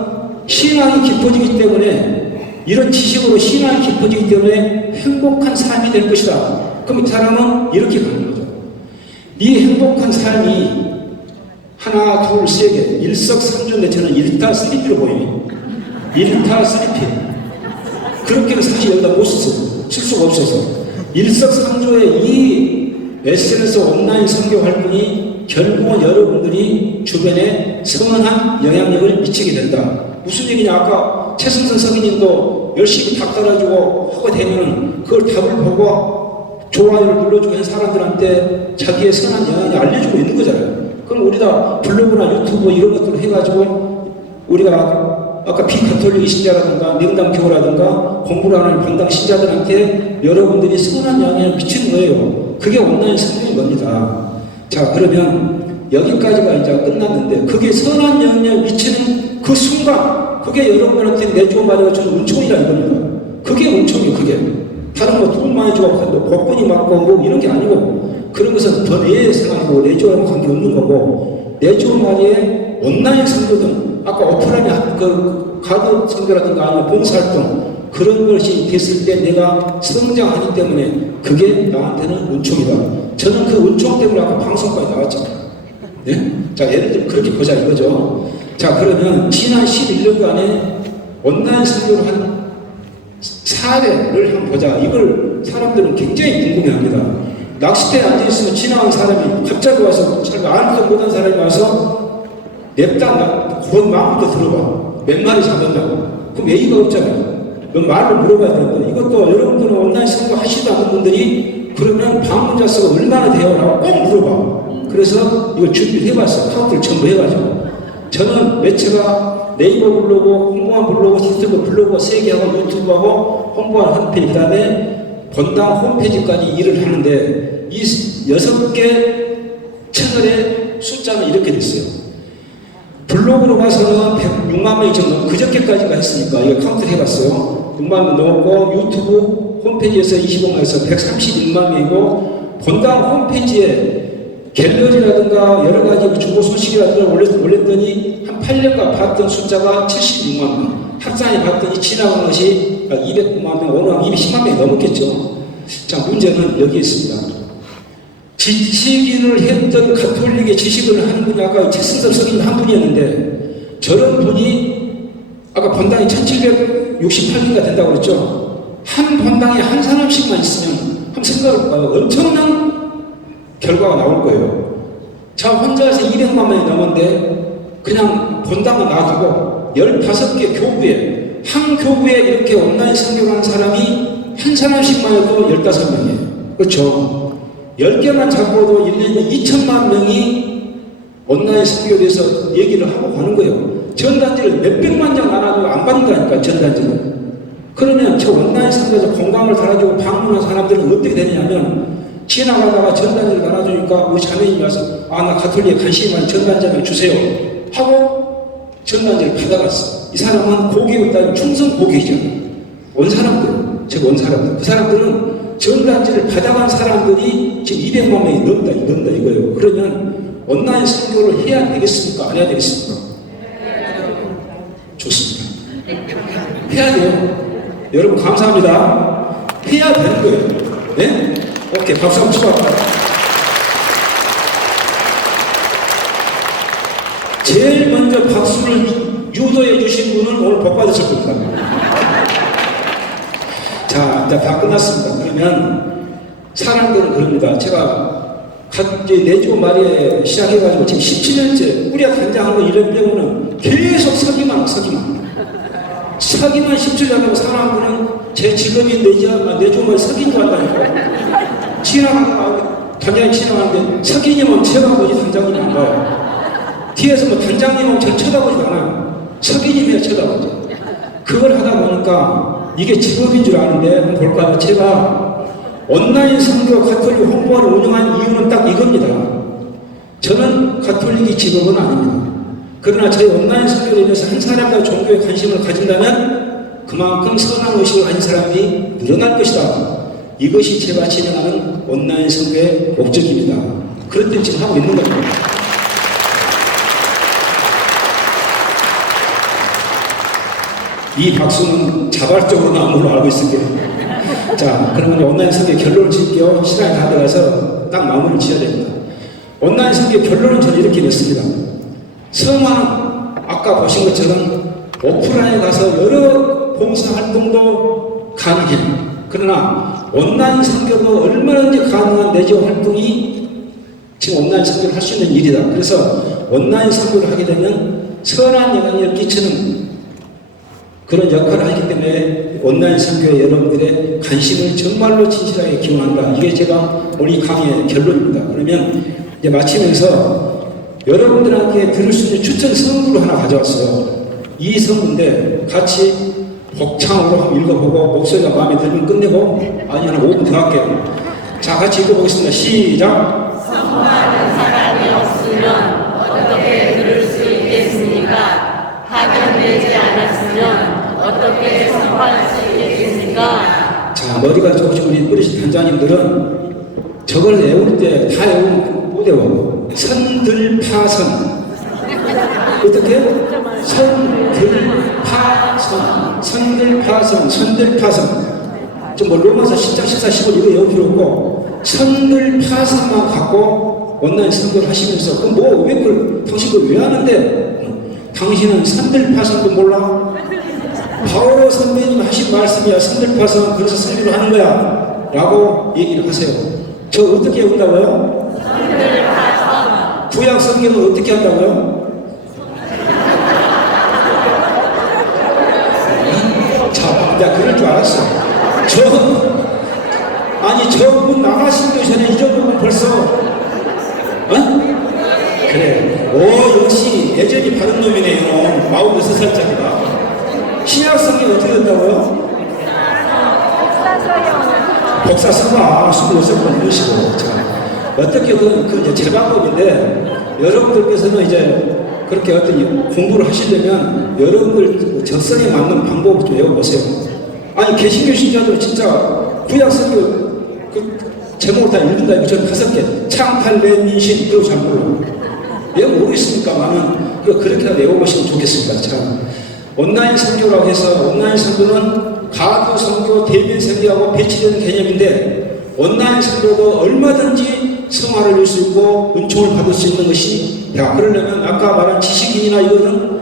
신앙이 깊어지기 때문에 이런 지식으로 신앙이 깊어지기 때문에 행복한 삶이 될 것이다. 그럼 이 사람은 이렇게 가는 거죠. 이 행복한 삶이 하나, 둘, 세 개, 일석삼조인데 저는 일타스리피로 보여요. 일타스리피. 그렇게는 사실 여기다 못 썼어요. 쓸 수가 없어서. 일석삼조의 이 SNS 온라인 선교 활동이 결국은 여러분들이 주변에 선한 영향력을 미치게 된다. 무슨 얘기냐? 아까 최승선 성인님도 열심히 답 달아주고 하고 되면은 그걸 답을 보고 좋아요를 눌러주고 한 사람들한테 자기의 선한 영향을 알려주고 있는 거잖아요. 그럼 우리가 블로그나 유튜브 이런 것들을 해가지고 우리가 아까 비가톨릭 신자라든가 명담교라든가 공부를 하는 반당 신자들한테 여러분들이 선한 영향을 미치는 거예요. 그게 온라인 성경인 겁니다. 자, 그러면 여기까지가 이제 끝났는데 그게 선한 영향을 미치는 그 순간 그게 여러분한테 내주어가지고 저는 은총이라 이겁니다. 그게 은총이에요. 그게 다른 거 돈 많이 주고 복분이 맞고 뭐 이런 게 아니고 그런 것은 더 내의 생각이고 내주어랑 관계없는 거고 내주어 말이에 온라인 선교든 아까 오프라인 그 가드 선교라든가 아니면 봉사활동 그런 것이 됐을 때 내가 성장하기 때문에 그게 나한테는 은총이다. 저는 그 은총 때문에 아까 방송까지 나왔잖아요. 네? 자, 예를 들면 그렇게 보자 이거죠. 자, 그러면 지난 11년간에 온라인 선교를 한 사례를 한번 보자. 이걸 사람들은 굉장히 궁금해합니다. 낚싯대에 앉아있으면 지나간 사람이 갑자기 와서 잘 알지도 못한 사람이 와서 냅다 곧 마음부터 들어봐. 몇 마리 잡았냐고. 그럼 예의가 없잖아요. 그럼 말로 물어봐야 되는데 이것도 여러분들은 온라인 선교 하시도 않은 분들이 그러면 방문자 수가 얼마나 돼요? 라고 꼭 물어봐. 그래서 이걸 준비를 해봤어요. 카운트를 전부 해가지고. 저는 매체가 네이버 블로그, 홍보한 블로그, 유튜브 블로그 3개하고 유튜브하고 홍보한 홈페이지, 그 다음에 본당 홈페이지까지 일을 하는데 이 6개 채널의 숫자는 이렇게 됐어요. 블로그로 봐서는 106만 명이 정도, 그저께까지가 했으니까 이거 카운트를 해봤어요. 6만 명 넘었고, 유튜브 홈페이지에서 25만에서 131만 명이고, 본당 홈페이지에 갤러리라든가 여러 가지 주보 소식이라든가 올렸더니 한 8년간 봤던 숫자가 76만 명. 학산이 봤더니 지나간 것이 209만 명, 오늘 한 210만 명이 넘었겠죠. 자, 문제는 여기 있습니다. 지식인을 했던 가톨릭의 지식을 하는 분이 아까 최승섭 선생님 한 분이었는데 저런 분이 아까 본당이 1768개가 된다고 그랬죠. 한 본당에 한 사람씩만 있으면 한번 생각을 해봐요. 엄청난 결과가 나올 거예요. 자, 혼자서 200만 명이 넘었는데 그냥 본당을 놔두고 15개 교구에 한 교구에 이렇게 온라인 선교를 하는 사람이 한 사람씩만 해도 15명이에요. 그렇죠? 10개만 잡고도 1년에 2천만 명이 온라인 선교에 대해서 얘기를 하고 가는 거예요. 전단지를 몇백만 장 나눠도 안 받는다니까, 전단지를. 그러면 저 온라인 선교에서 공감을 달아주고 방문한 사람들은 어떻게 되느냐면 지나가다가 전단지를 나눠주니까 우리 자매님이 와서 나 가톨릭에 관심이 많은 전단지를 주세요 하고 전단지를 받아갔어. 이 사람은 고객에 따른 충성 고객이죠. 온 사람들, 즉 온 사람들. 그 사람들은 전단지를 받아간 사람들이 지금 200만 명이 넘다 이거예요. 그러면 온라인 선교를 해야 되겠습니까? 안 해야 되겠습니까? 좋습니다. 해야 돼요. 여러분 감사합니다. 해야 되는 거예요. 네? 오케이, 박수 한번 쳐볼까요? 제일 먼저 박수를 유도해 주신 분은 오늘 복 받으실 겁니다. 자, 이제 다 끝났습니다. 그러면 사람들은 그럽니다. 제가 내주 말에 시작해가지고 지금 17년째 뿌리야 단장하고 이런 병원은 계속 서기만 17년 하다가 사람들은 제 직업이 내주 말 서긴 줄 안다니까. 지나가고 단장이 지나가는데 서기님은 제가 보지 단장님이 안 봐요. 뒤에서 뭐 단장님은 저 쳐다보지 않아요. 서기님이야 쳐다보지. 그걸 하다 보니까 이게 직업인 줄 아는데 한번 볼까요? 제가 온라인 선교 가톨릭 홍보를 운영한 이유는 딱 이겁니다. 저는 가톨릭이 직업은 아닙니다. 그러나 저희 온라인 선교로 인해서 한 사람과 종교에 관심을 가진다면 그만큼 선한 의식을 가진 사람이 늘어날 것이다. 이것이 제가 진행하는 온라인 선교의 목적입니다. 그런 데 지금 하고 있는 겁니다. 이 박수는 자발적으로 나온 걸로 알고 있을게요. 자, 그러면 온라인 선교 결론을 지을게요. 시간이 다 들어가서 딱 마무리를 지어야 됩니다. 온라인 선교 결론은 저는 이렇게 냈습니다. 성화는 아까 보신 것처럼 오프라인에 가서 여러 봉사 활동도 가능해요. 그러나 온라인 선교도 얼마든지 가능한 내지원 활동이 지금 온라인 선교를 할 수 있는 일이다. 그래서 온라인 선교를 하게 되면 선한 영향력을 끼치는 그런 역할을 하기 때문에 온라인 선교에 여러분들의 관심을 정말로 진실하게 기원한다. 이게 제가 오늘 이 강의의 결론입니다. 그러면 이제 마치면서 여러분들한테 들을 수 있는 추천 선물을 하나 가져왔어요. 이 선물인데 같이 복창으로 한번 읽어보고 목소리가 마음에 들면 끝내고 아니 한 5분 더 할게요. 자, 같이 읽어보겠습니다. 시작. 성화하는 사람이 없으면 어떻게 들을 수 있겠습니까? 파견되지 않았으면 어떻게 성화할 수 있겠습니까? 자, 머리가 좋으신 우리 뿌리신 단장님들은 저걸 외울 때 다 외우면 못 외워. 선들파선. 어떻게? 선들파선. 좀 뭐 로마서 10장 14, 15 이거 외울 필요 없고 선들파선만 갖고 온라인 선거를 하시면서 그럼 왜 그걸 당신 그걸 왜 하는데? 당신은 선들파선도 몰라? 바오 선배님 하신 말씀이야. 선들파선 그래서 선교를 하는 거야 라고 얘기를 하세요. 저 어떻게 외운다고요? 선들파선. 구약 성경은 어떻게 한다고요? 자, 내가 그럴 줄 알았어. 저분 나가 돌아가시기도 전에 잊어보면 벌써 그래. 오, 역시 예전이 바른 놈이네요. 46살짜리가. 신약 성경 어떻게 된다고요? 복사 써봐. 26번 이러시고. 자, 어떻게든 그 이제 제 방법인데, 여러분들께서는 이제 그렇게 어떤 공부를 하시려면 여러분들 적성에 맞는 방법을 좀 외워보세요. 아니, 개신교 신자들 진짜 구약 성경 그 제목을 다 읽는다. 이거 전 5개. 창탈, 맹인신, 그거 잘 몰라. 왜 모르겠습니까만은 그렇게 외워보시면 좋겠습니다. 참. 온라인 선교라고 해서 온라인 선교는 가두 선교, 대면 선교하고 배치되는 개념인데 온라인 선교도 얼마든지 성화를 이룰 수 있고 은총을 받을 수 있는 것이 그러려면 아까 말한 지식인이나 이거는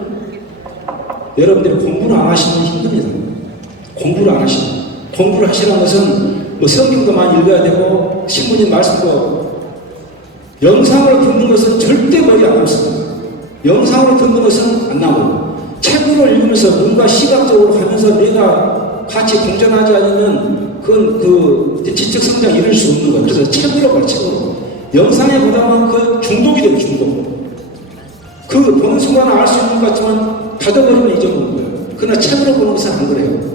여러분들이 공부를 안 하시면 힘듭니다. 공부를 안 하시면. 공부를 하시라는 것은 뭐 성경도 많이 읽어야 되고 신부님 말씀도 영상으로 듣는 것은 절대 머리 안 남습니다. 영상으로 듣는 것은 안 나오고 책으로 읽으면서 뭔가 시각적으로 하면서 내가 같이 공존하지 않으면 그건 그 지적 성장을 이룰 수 없는 거예요. 그래서 책으로 봐, 책으로. 영상에 보다는 그 중독이 돼요, 중독. 그 보는 순간은 알 수 있는 것 같지만 닫아버리면 잊어먹는 거예요. 그러나 책으로 보는 것은 안 그래요.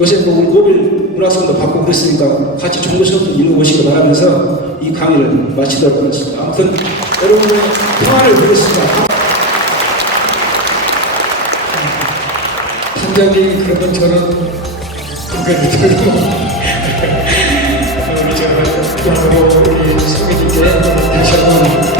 요새 뭐 우리 노벨 문학상도 받고 그랬으니까 같이 종교서도 읽어보시기 바라면서 이 강의를 마치도록 하겠습니다. 아무튼 여러분의 평화를 빌겠습니다. 단장이 그러면 저는 고개를 들고 우리 제가 우리 성민님께 다시 한번